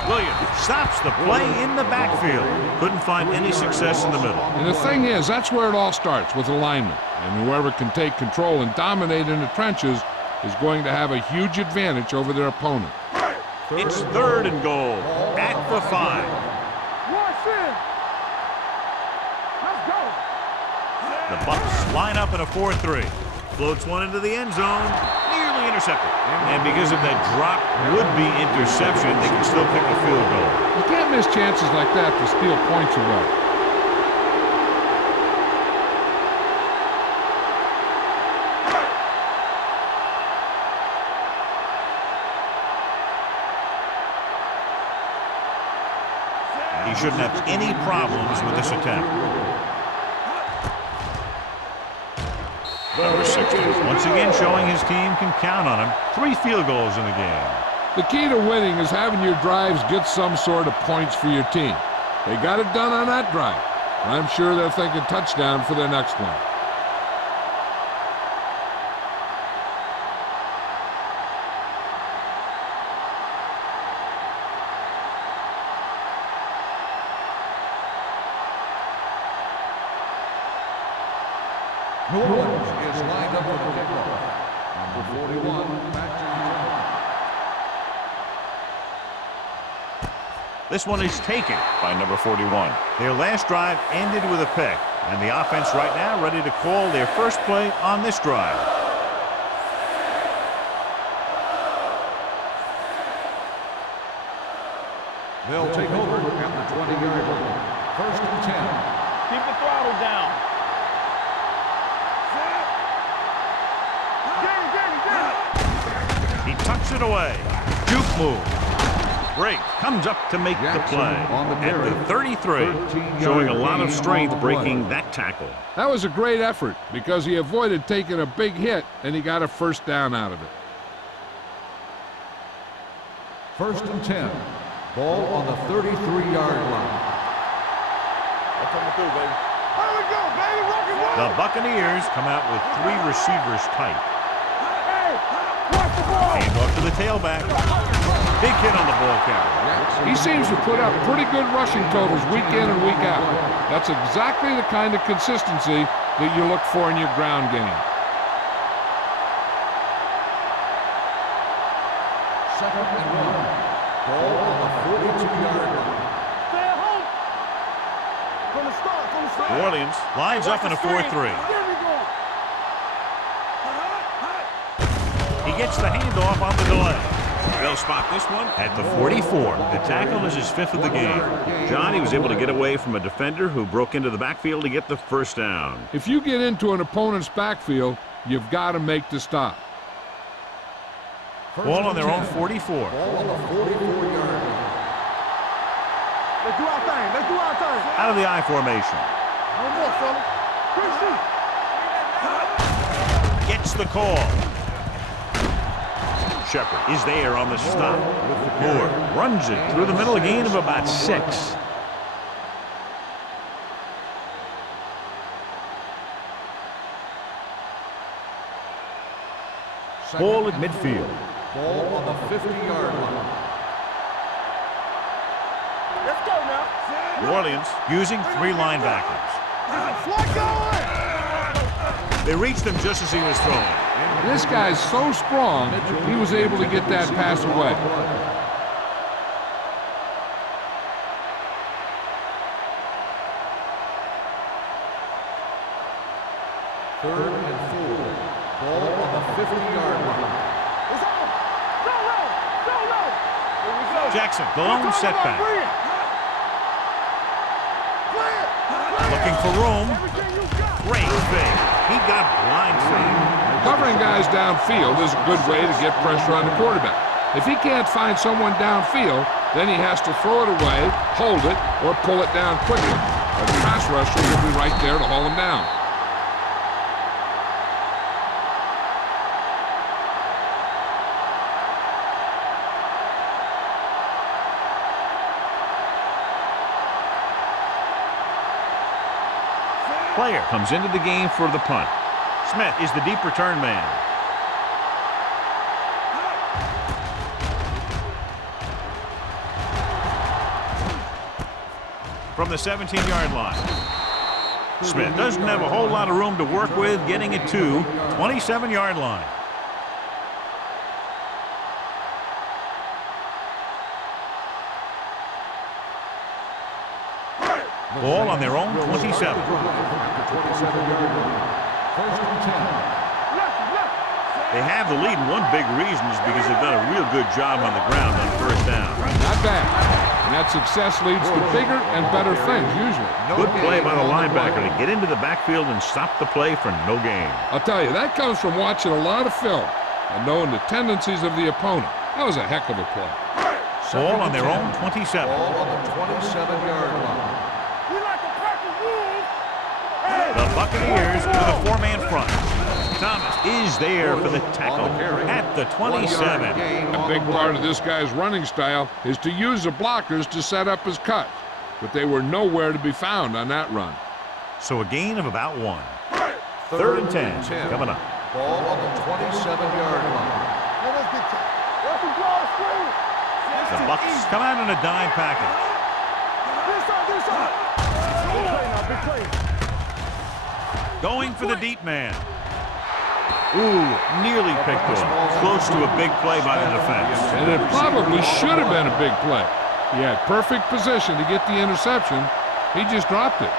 Williams stops the play in the backfield. Couldn't find any success in the middle. And the thing is, that's where it all starts, with alignment. And whoever can take control and dominate in the trenches is going to have a huge advantage over their opponent. It's 3rd and goal at the 5. Watch in. Let's go. The Bucs line up in a 4-3. Floats one into the end zone. Nearly intercepted. And because of that drop would-be interception, they can still pick a field goal. You can't miss chances like that to steal points away. He shouldn't have any problems with this attempt. Number 60, once again showing his team can count on him. 3 field goals in the game. The key to winning is having your drives get some sort of points for your team. They got it done on that drive. I'm sure they're thinking touchdown for their next one. New Orleans is lined up for the kickoff. Number 41, Patrick. This one is taken by number 41. Their last drive ended with a pick, and the offense right now ready to call their first play on this drive. They'll take over at the 20-yard line. 1st and 10. Keep the throttle down. He tucks it away. Juke move. Brake comes up to make the play at the 33, showing a lot of strength breaking that tackle. That was a great effort because he avoided taking a big hit and he got a first down out of it. 1st and 10. Ball on the 33-yard line. That's coming through, baby. Here we go, baby. Rock and roll. The Buccaneers come out with 3 receivers tight. Hey, watch the ball. Hand off to the tailback. Big hit on the ball carrier. He seems to put up pretty good rushing totals week in and week out. That's exactly the kind of consistency that you look for in your ground game. 2nd and 1. Ball on the 42-yard line. Stay at home. From the start. New Orleans lines up in a 4-3. There we go. He gets the handoff on the delay. They'll spot this one at the 44. The tackle is his 5th of the game. Johnny was able to get away from a defender who broke into the backfield to get the first down. If you get into an opponent's backfield, you've got to make the stop. Ball on their own 44. Ball on the 44-yard line. Let's do our thing. Let's do our thing. Out of the I formation. No more, fella. Quick shoot. Gets the call. Shepard is there on the stop. Moore runs it through the middle, a gain of about 6. Ball at midfield. Ball on the 50-yard line. Let's go now. New Orleans using 3 linebackers. Slide going. They reached him just as he was throwing. This guy's so strong, he was able to get that pass away. Third and 4. Ball on the 50-yard line. It's on. Go low. Go low. Here we go. Jackson, the lone setback. Looking for room. Everything you got. Great fake. He got blindsided. Covering guys downfield is a good way to get pressure on the quarterback. If he can't find someone downfield, then he has to throw it away, hold it, or pull it down quickly. A pass rusher will be right there to haul him down. Player comes into the game for the punt. Smith is the deep return man. From the 17-yard line. Smith doesn't have a whole lot of room to work with, getting it to 27-yard line. Ball on their own 27. First and 10. They have the lead, and one big reason is because they've done a real good job on the ground on first down. Not bad. And that success leads to bigger and better things, usually. Good play by the linebacker to get into the backfield and stop the play for no gain. I'll tell you, that comes from watching a lot of film and knowing the tendencies of the opponent. That was a heck of a play. Ball on their own 27. Ball on the 27-yard line. We like a pack of wolves. The Buccaneers with a 4-man front. Thomas is there for the tackle at the 27. A big part of this guy's running style is to use the blockers to set up his cut, but they were nowhere to be found on that run. So a gain of about 1. Third and 10 coming up. Ball on the 27-yard line. Now let's get to it. Let's draw a screen. The Bucs come out in a dime package. This side. Big play now, big play. Going for the deep man. Ooh, nearly picked off. Close to a big play by the defense. And it probably should have been a big play. He had perfect position to get the interception. He just dropped it.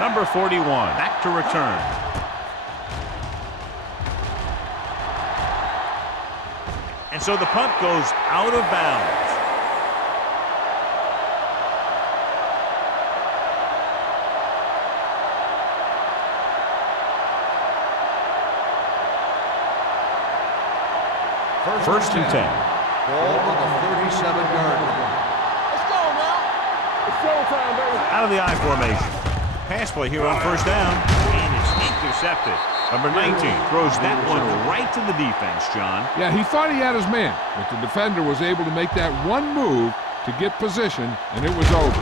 Number 41, back to return. And so the punt goes out of bounds. First and 10. Ball on the 37-yard line. Let's go now. It's showtime, baby. Out of the I formation. Pass play here on first down, and it's intercepted. Number 19 throws that one right to the defense, John. Yeah, he thought he had his man, but the defender was able to make that one move to get position, and it was over.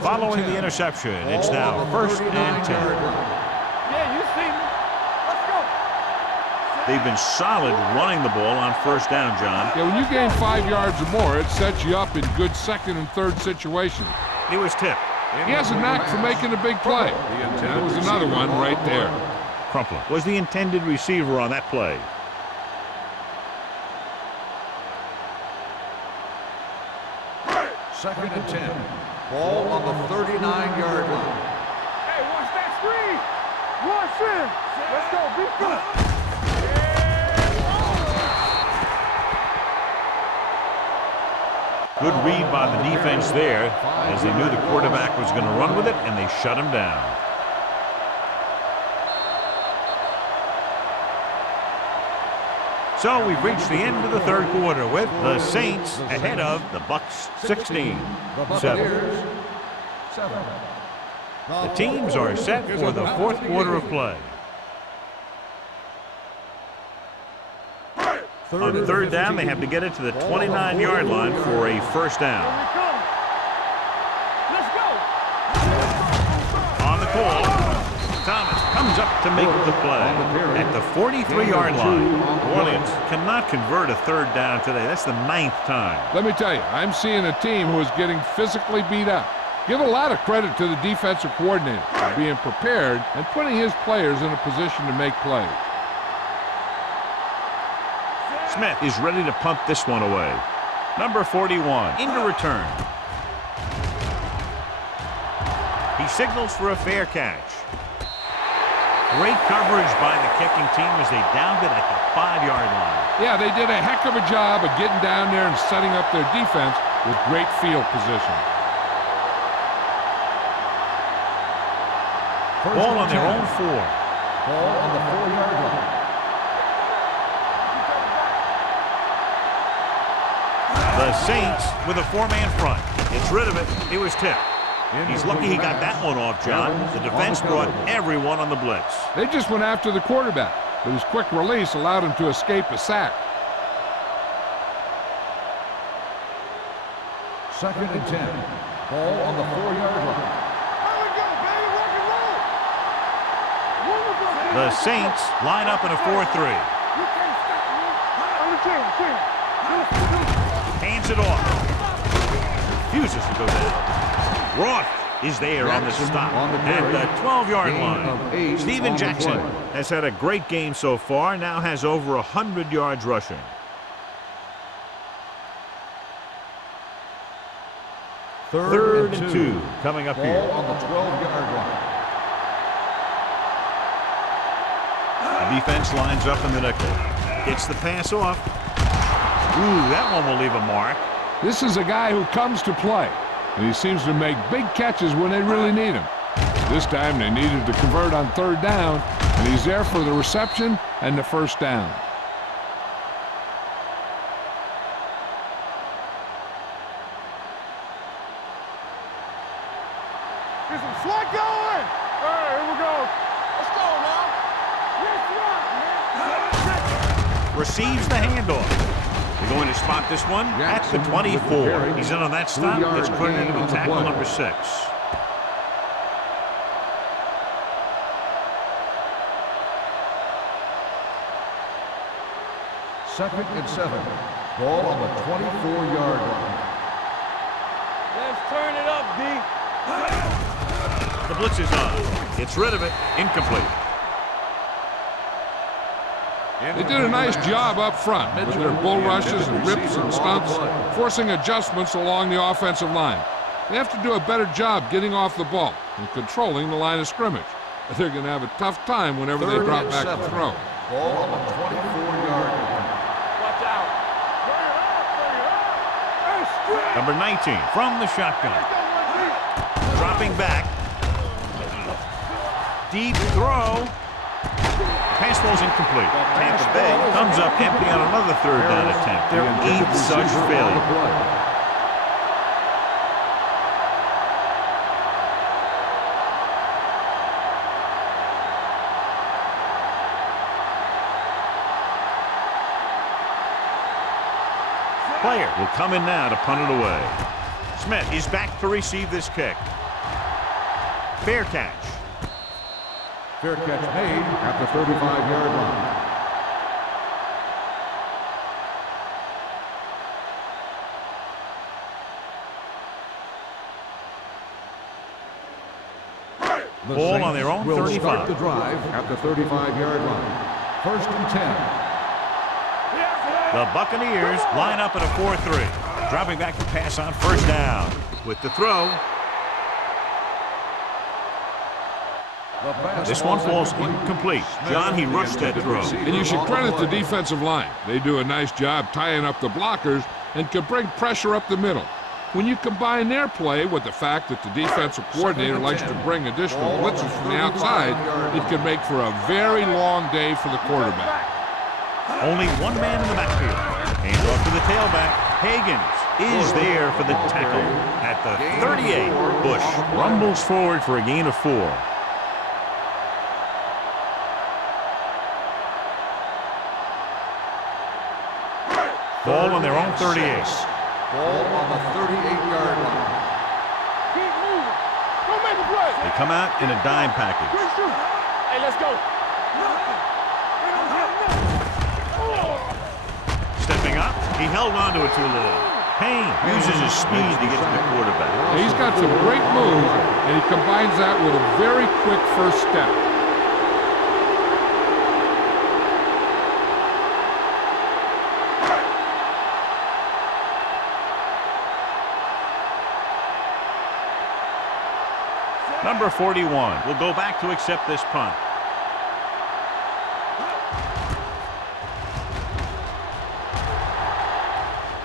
Following the interception, it's now first and 10. Yeah, you see me. Let's go. They've been solid running the ball on first down, John. Yeah, when you gain 5 yards or more, it sets you up in good second and third situations. It was tipped. He has a knack for making a big play. That was another one right there. Crumpler was the intended receiver on that play. Second and 10. Ball on the 39-yard line. Hey, watch that screen. Rush in. Let's go. Be good. Good read by the defense there, as they knew the quarterback was going to run with it, and they shut him down. So we've reached the end of the third quarter with the Saints ahead of the Bucks 16-7. The teams are set for the fourth quarter of play. On third down, they have to get it to the 29-yard line for a first down. Let's go. On the call, Thomas comes up to make the play at the 43-yard line. New Orleans cannot convert a third down today. That's the 9th time. Let me tell you, I'm seeing a team who is getting physically beat up. Give a lot of credit to the defensive coordinator for being prepared and putting his players in a position to make plays. Smith is ready to punt this one away. Number 41 into return. He signals for a fair catch. Great coverage by the kicking team as they downed it at the 5-yard line. Yeah, they did a heck of a job of getting down there and setting up their defense with great field position. Ball on their own 4. Ball on the 4-yard line. The Saints with a 4-man front. Gets rid of it. It was tipped. He's lucky he got that one off, John. The defense brought everyone on the blitz. They just went after the quarterback, but his quick release allowed him to escape a sack. Second and 10. Ball on the 4-yard line. The Saints line up in a 4-3. Hands it off. Refuses to go down. Roth is there on the stop at the 12-yard line. Steven Jackson has had a great game so far, now has over 100 yards rushing. Third and 2 coming up here. Ball on the 12-yard line. The defense lines up in the nickel. Gets the pass off. Ooh, that one will leave a mark. This is a guy who comes to play, and he seems to make big catches when they really need him. This time they needed to convert on third down, and he's there for the reception and the first down. Get some sweat going. All right, here we go. Let's go now. Receives the handoff. They're going to spot this one at the 24. He's in on that stop. Gets credited with tackle number 6. Second and 7. Ball on the 24-yard line. Let's turn it up, D. The blitz is on. Gets rid of it. Incomplete. They did a nice job up front with their bull rushes and rips and stunts, forcing adjustments along the offensive line. They have to do a better job getting off the ball and controlling the line of scrimmage. They're going to have a tough time whenever they drop back to throw. Ball on the 24-yard line. Watch out. Number 19 from the shotgun. Dropping back. Deep throw. Pass ball's incomplete. Tampa Bay comes up empty on another third down attempt. Their 8th such failure. Player will come in now to punt it away. Smith is back to receive this kick. Fair catch. Fair catch made at the 35-yard line. The Ball Saints on their own will 35. start the drive at the 35-yard line. First and 10. The Buccaneers line up in a 4-3. Dropping back to pass on first down. With the throw. This one falls incomplete. John, he rushed that throw. And you should credit the defensive line. They do a nice job tying up the blockers and can bring pressure up the middle. When you combine their play with the fact that the defensive coordinator likes to bring additional blitzes from the outside, it can make for a very long day for the quarterback. Only one man in the backfield. Hands off to the tailback. Higgins is there for the tackle at the 38. Bush rumbles forward for a gain of 4. Ball on their own 38. Ball on the 38-yard line. Keep moving. Don't make a play. They come out in a dime package. Good shoot. Hey, let's go. Stepping up, he held on to it too long. Payne uses his speed to get to the quarterback. He's got some great moves, and he combines that with a very quick first step. Number 41 will go back to accept this punt.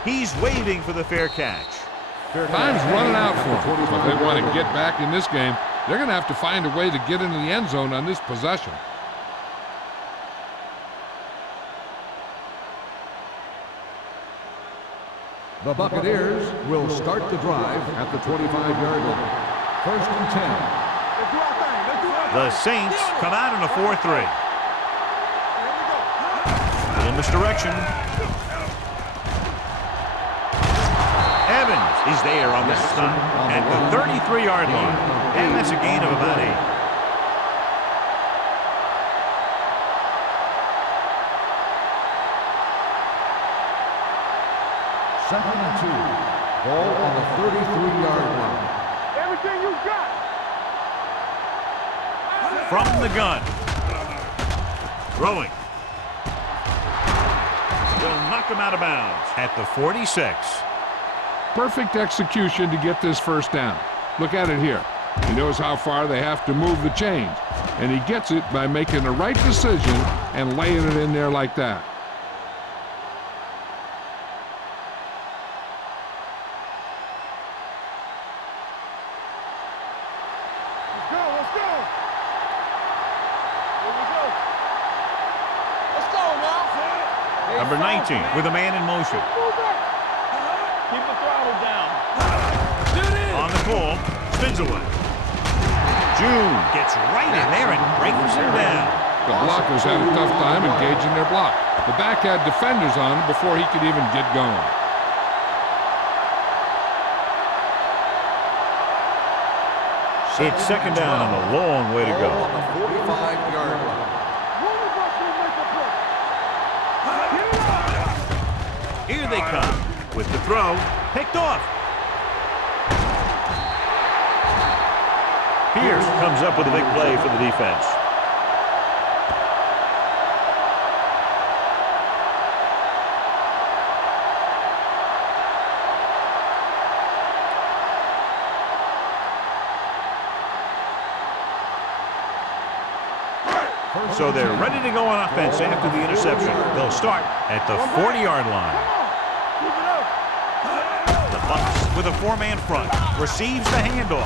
He's waving for the fair catch. Time's running out for them. If they want to get back in this game, they're going to have to find a way to get into the end zone on this possession. The Buccaneers will start the drive at the 25-yard line. First and 10. Let's do our thing. Let's do our thing. The Saints come out in a 4-3. Here we go. In misdirection. Evans is there on the stop at the 33-yard line. And that's a gain of about 8. Second and 2. Ball on the 33-yard line. Everything you got. From the gun. Throwing. Will knock him out of bounds at the 46. Perfect execution to get this first down. Look at it here. He knows how far they have to move the chains, and he gets it by making the right decision and laying it in there like that. Let's go. Let's go. Here we go. Let's go now. Number 19 with a man in motion. Move back. Keep the throttle down. On the call, spins away. June gets right in there and brings him down. The blockers had a tough time engaging their block. The back had defenders on him before he could even get going. It's second down and a long way to Ball go. on the 45-yard line. One of us will make a play. Get it out. Here they come with the throw, picked off. Pierce comes up with a big play for the defense. So they're ready to go on offense after the interception. They'll start at the 40-yard line. Keep it up. The Bucs with a 4-man front receives the handoff.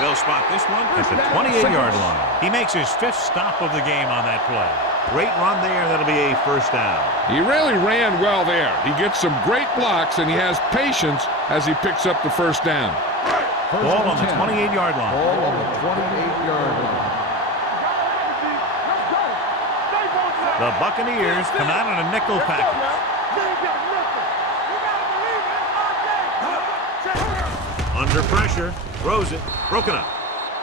They'll spot this one at the 28-yard line. He makes his 5th stop of the game on that play. Great run there. That'll be a first down. He really ran well there. He gets some great blocks, and he has patience as he picks up the first down. Ball on the 28-yard line. Ball on the 28-yard line. The Buccaneers come out in a nickel package. Under pressure, throws it, broken up.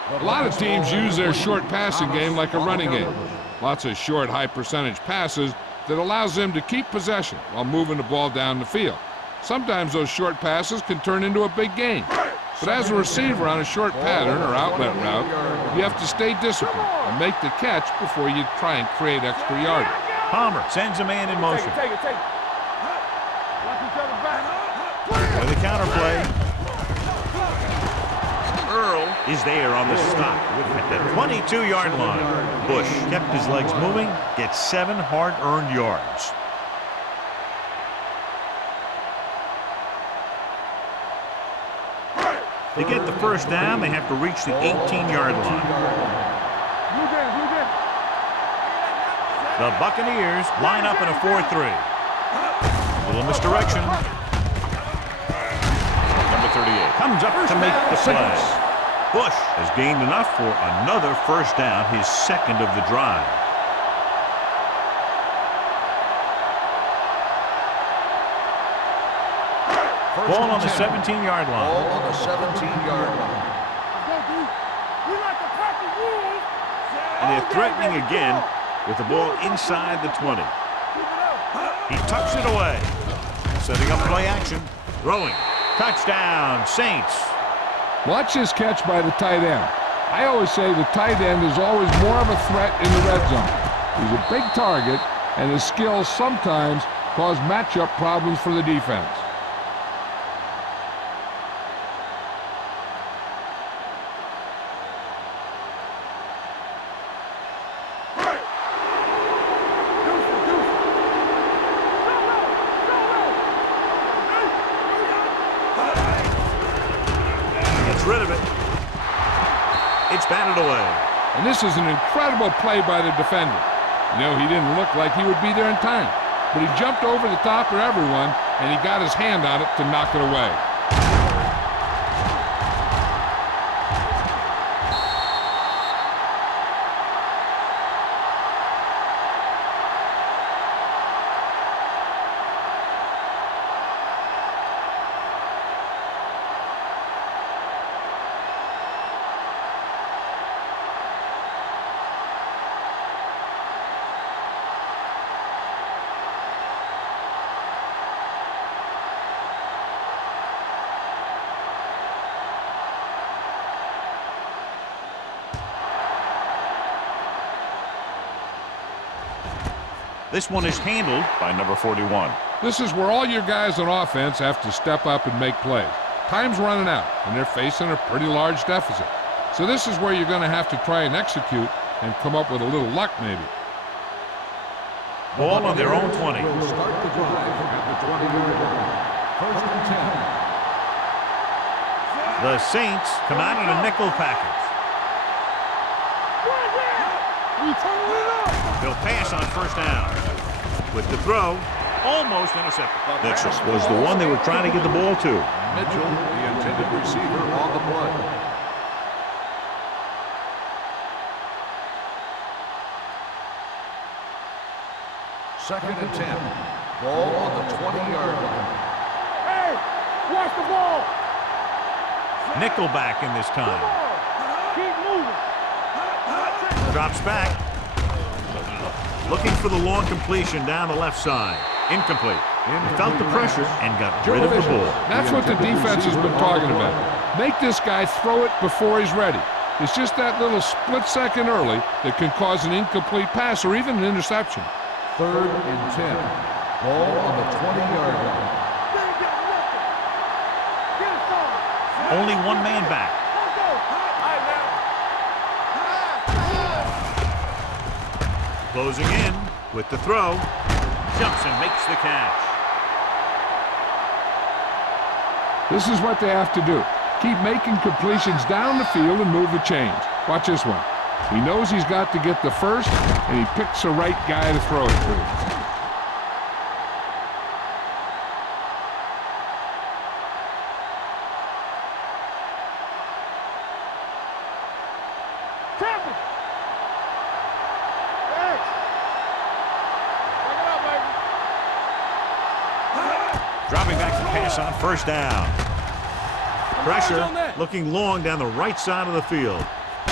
A lot of teams use their short passing game like a running game. Lots of short, high-percentage passes that allows them to keep possession while moving the ball down the field. Sometimes those short passes can turn into a big gain. But as a receiver on a short pattern or outlet route, you have to stay disciplined and make the catch before you try and create extra yardage. Palmer sends a man in motion. Take it. Watch each other back. With a counter play. Earl is there on the stop at the 22-yard line. Bush kept his legs moving, gets 7 hard-earned yards. To get the first down, they have to reach the 18-yard line. The Buccaneers line up in a 4-3. Little misdirection. Number 38 comes up to make the play. Bush has gained enough for another first down, his second of the drive. Ball on the 17-yard line. Ball on the 17-yard line. And they're threatening again with the ball inside the 20. He tucks it away. Setting up play action. Throwing. Touchdown, Saints. Watch this catch by the tight end. I always say the tight end is always more of a threat in the red zone. He's a big target, and his skills sometimes cause matchup problems for the defense. Rid of it. It's batted away. And this is an incredible play by the defender. You know, he didn't look like he would be there in time, but he jumped over the top of everyone, and he got his hand on it to knock it away. This one is handled by number 41. This is where all your guys on offense have to step up and make plays. Time's running out, and they're facing a pretty large deficit. So this is where you're going to have to try and execute and come up with a little luck, maybe. Ball on their own 20. Will start the drive at the 20-yard line. First and 10. The Saints come out in a nickel package. They'll pass on first down. With the throw, almost intercepted. That was the one they were trying to get the ball to. Mitchell, the intended receiver, on the play. Second and 10. Ball on the 20-yard line. Hey, watch the ball. Nickelback in this time. Keep moving. Drops back. Looking for the long completion down the left side. Incomplete. He felt the pressure and got rid of the ball. That's what the defense has been talking about. Make this guy throw it before he's ready. It's just that little split second early that can cause an incomplete pass or even an interception. Third and 10. Ball on the 20-yard line. Only one man back. Closing in with the throw. Jumps and makes the catch. This is what they have to do. Keep making completions down the field and move the chains. Watch this one. He knows he's got to get the first, and he picks the right guy to throw it to. Dropping back to pass on first down. Pressure looking long down the right side of the field.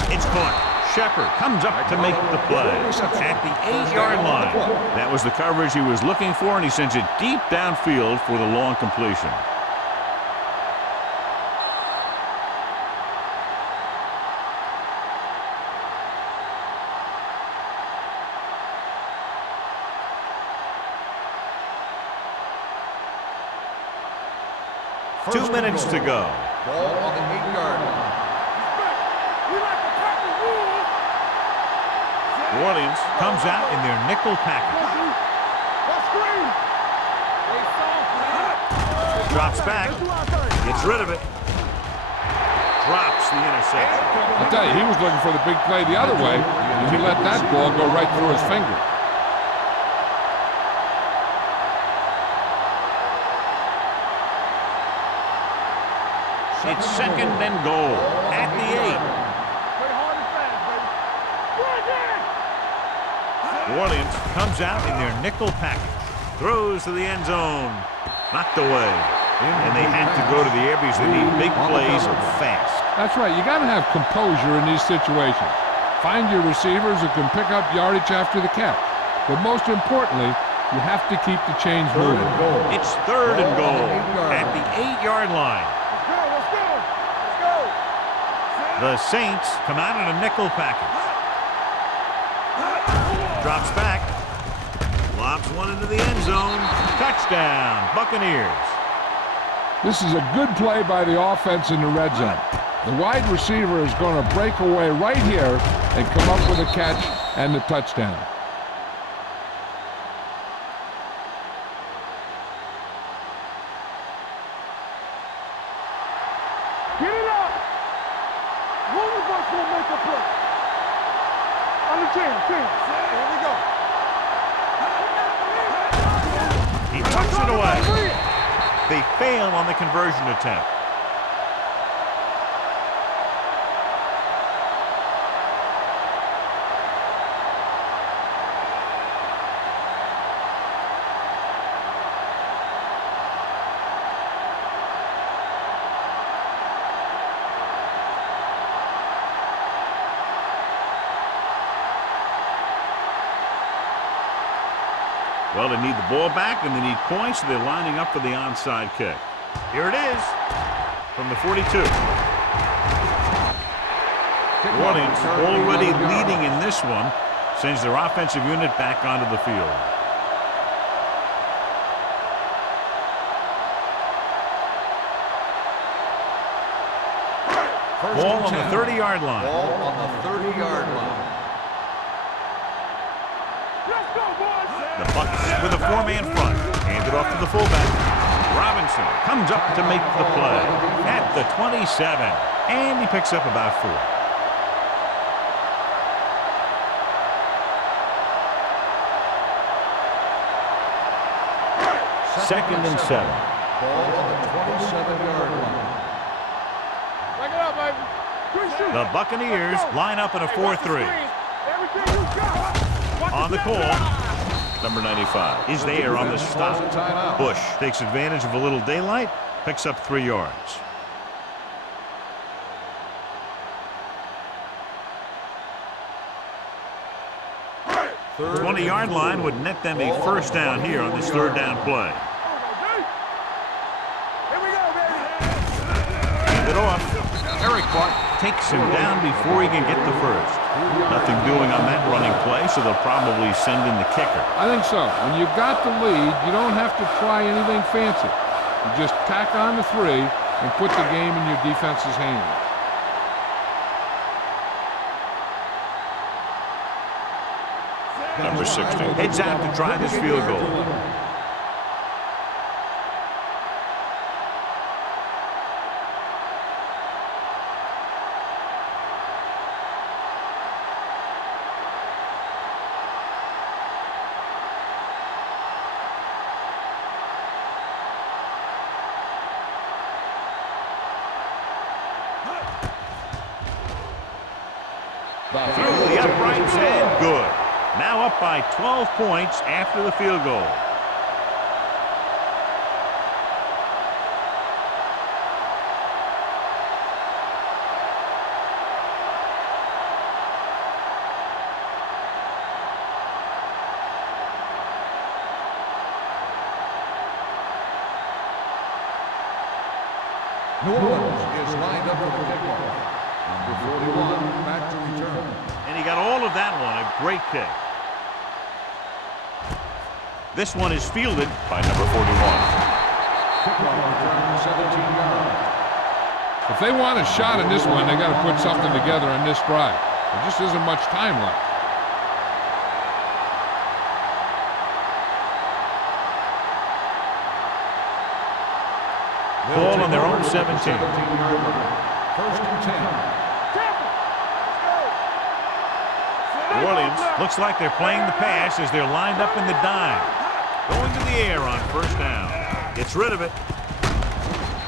It's caught. Shepard comes up to make the play at the 8-yard line. That was the coverage he was looking for, and he sends it deep downfield for the long completion. First 2 minutes to go. Ball on the 8-yard line. New Orleans comes out in their nickel package. Drops back, gets rid of it, drops the interception. I'll tell you, he was looking for the big play the other way, and he let that ball go right through his finger. It's second and goal at the 8. New Orleans comes out in their nickel package, throws to the end zone, knocked away. And they have to go to the air because they need big plays fast. That's right. You got to have composure in these situations. Find your receivers who can pick up yardage after the catch. But most importantly, you have to keep the chains moving. It's third and goal at the 8-yard line. Let's go. The Saints come out in a nickel package. Drops back. Lobs one into the end zone. Touchdown, Buccaneers. This is a good play by the offense in the red zone. The wide receiver is going to break away right here and come up with a catch and the touchdown. Get it up. One of us will make a play. On the 10. Here we go. He tucks it away. They fail on the conversion attempt. Well, they need the ball back, and they need points, so they're lining up for the onside kick. Here it is from the 42. New Orleans already leading in this one, sends their offensive unit back onto the field. Ball on the 30-yard line. Ball on the 30-yard line. The Bucs with a 4-man front. Hand it off to the fullback. Robinson comes up to make the play at the 27. And he picks up about 4. Second and 7. Ball on the 27-yard line. Back it up, baby. The Buccaneers line up in a 4-3. Everything you got. On the call. Number 95 is there on the stop. Bush takes advantage of a little daylight, picks up 3 yards. 20-yard line would net them a first down here on this third down play. Here we go, baby. Hand it off. Eric Clark takes him down before he can get the first. Nothing doing on that running play, so they'll probably send in the kicker. I think so. When you've got the lead, you don't have to try anything fancy. You just tack on the 3 and put the game in your defense's hands. Number 60 heads out to try this field goal. Through the uprights and good. Now up by 12 points after the field goal. New Orleans is lined up for the kickoff. Number 41 back to return. And he got all of that one, a great kick. This one is fielded by number 41. Kickoff return 17 yards. If they want a shot in this one, they got to put something together on this drive. There just isn't much time left. from 17. 17-yard line. First and 10. New Orleans looks like they're playing the pass as they're lined up in the dime. Going to the air on first down. Gets rid of it.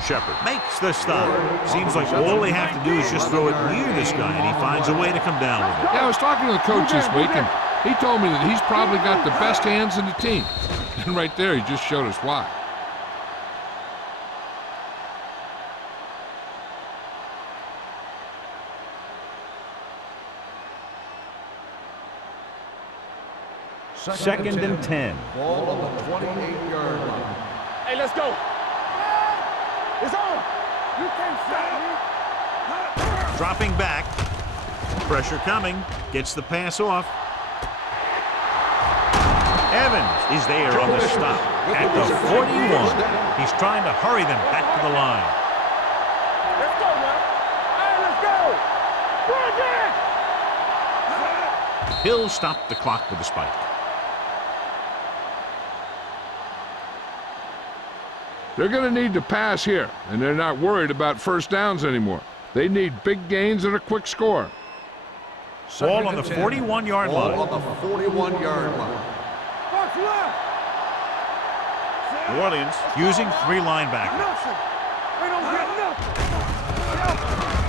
Shepard makes the stop. Seems like all they have to do is just throw it near this guy, and he finds a way to come down with it. Yeah, I was talking to the coach this week, and he told me that he's probably got the best hands in the team. And right there, he just showed us why. Second and 10. Ball on the 28-yard line. Hey, let's go. It's on. You can't stop me. Dropping back. Pressure coming. Gets the pass off. Evans is there on the stop at the 41. He's trying to hurry them back to the line. Let's go, man. Hey, let's go. Bring it. Hill stopped the clock with a spike. They're going to need to pass here, and they're not worried about first downs anymore. They need big gains and a quick score. Ball on the 41-yard line. Ball on the 41-yard line. What's left? New Orleans using 3 linebackers. Nothing. They don't get nothing.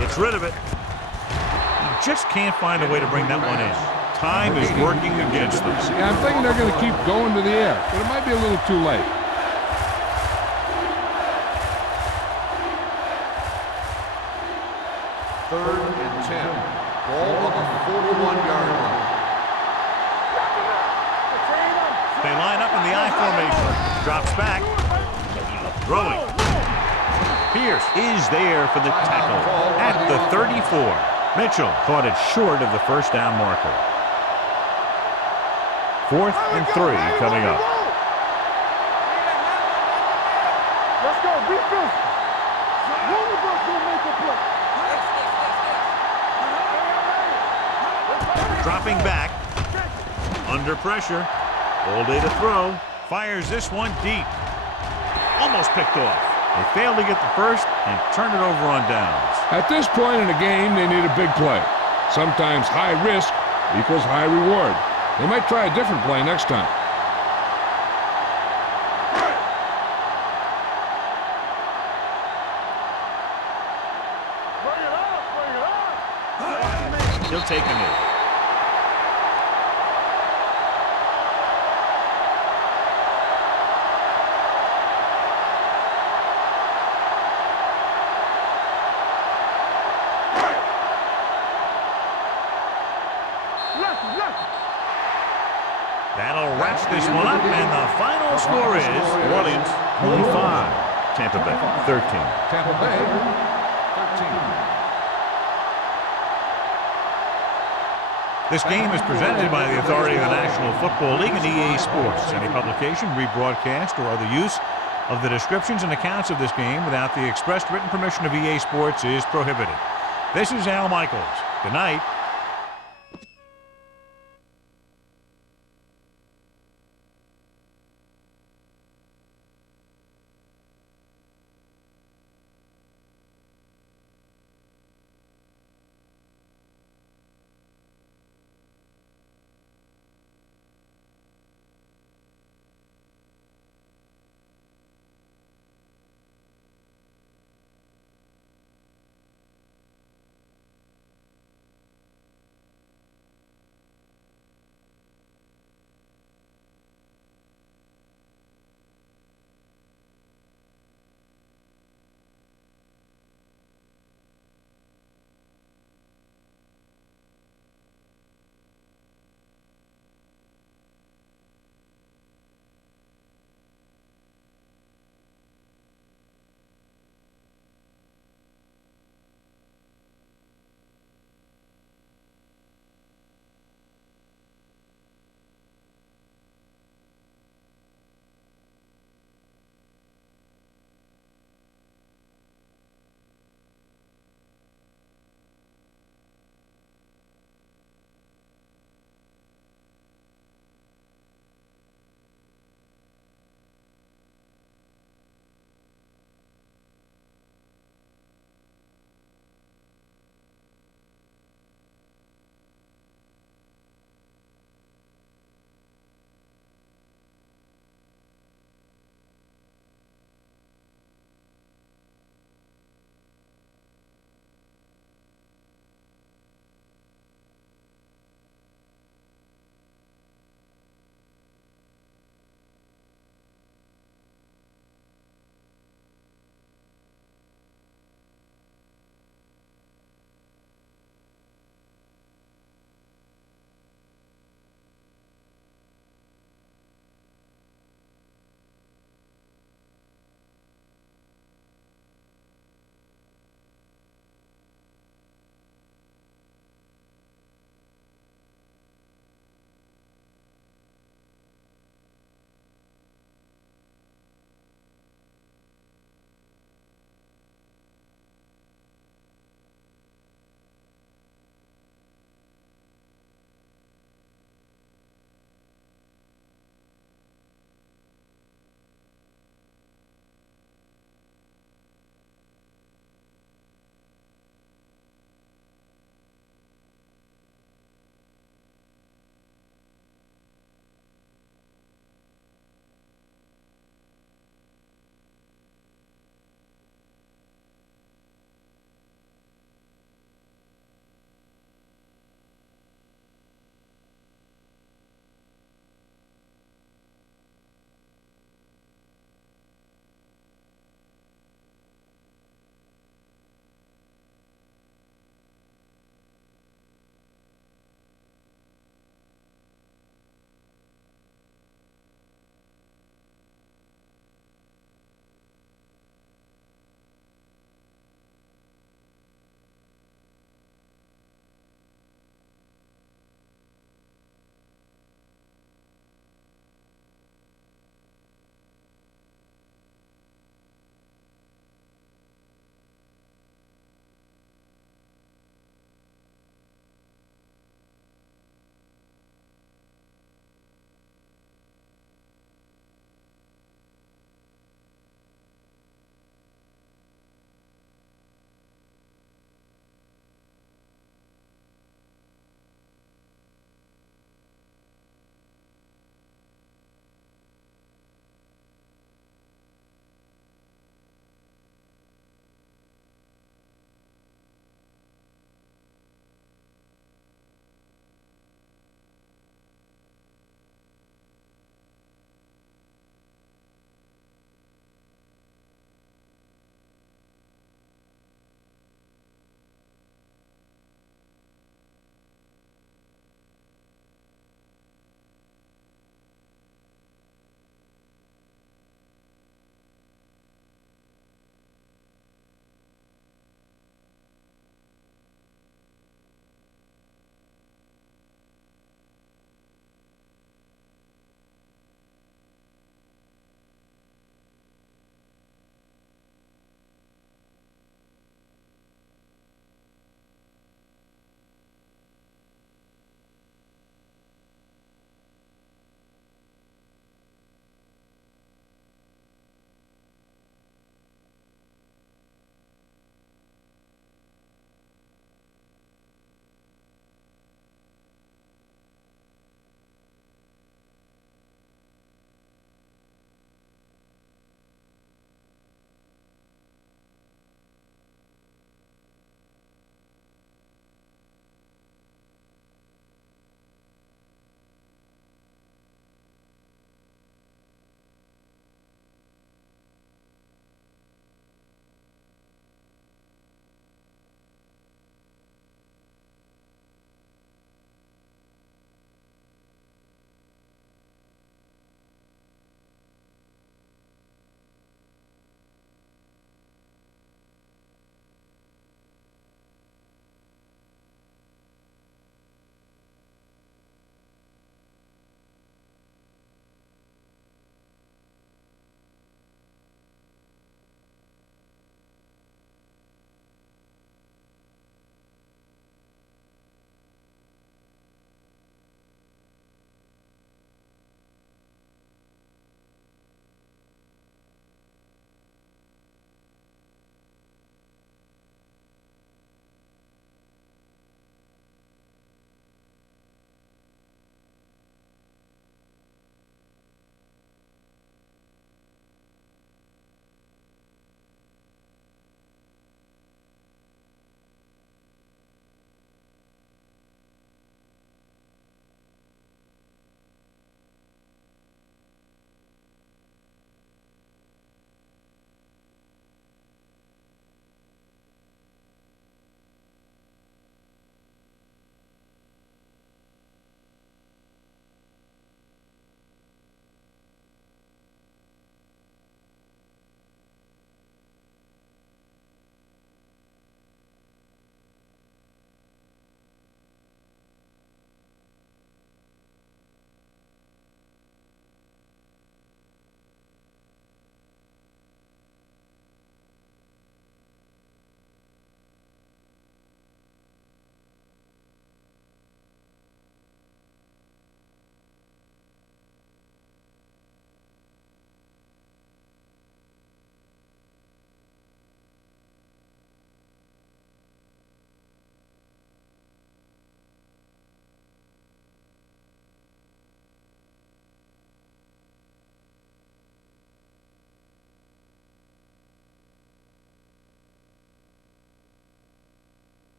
Gets rid of it. He just can't find a way to bring that one in. Time is working against them. Yeah, I'm thinking they're going to keep going to the air, but it might be a little too late. Third and 10. Ball on the 41-yard line. They line up in the I formation. Drops back. Throwing. Pierce is there for the tackle at the 34. Mitchell caught it short of the first down marker. 4th and 3 coming up. Let's go. Be physical. One of us will make a play. Dropping back. Under pressure. All day to throw. Fires this one deep. Almost picked off. They failed to get the first and turn it over on downs. At this point in the game, they need a big play. Sometimes high risk equals high reward. They might try a different play next time. Bring it up. Bring it up. He'll take a knee. That'll wrap this one up, and the final score is New Orleans 25, Tampa Bay 13. Tampa Bay, 13. This game is presented by the authority of the National Football League and EA Sports. Any publication, rebroadcast, or other use of the descriptions and accounts of this game without the expressed written permission of EA Sports is prohibited. This is Al Michaels. Good night.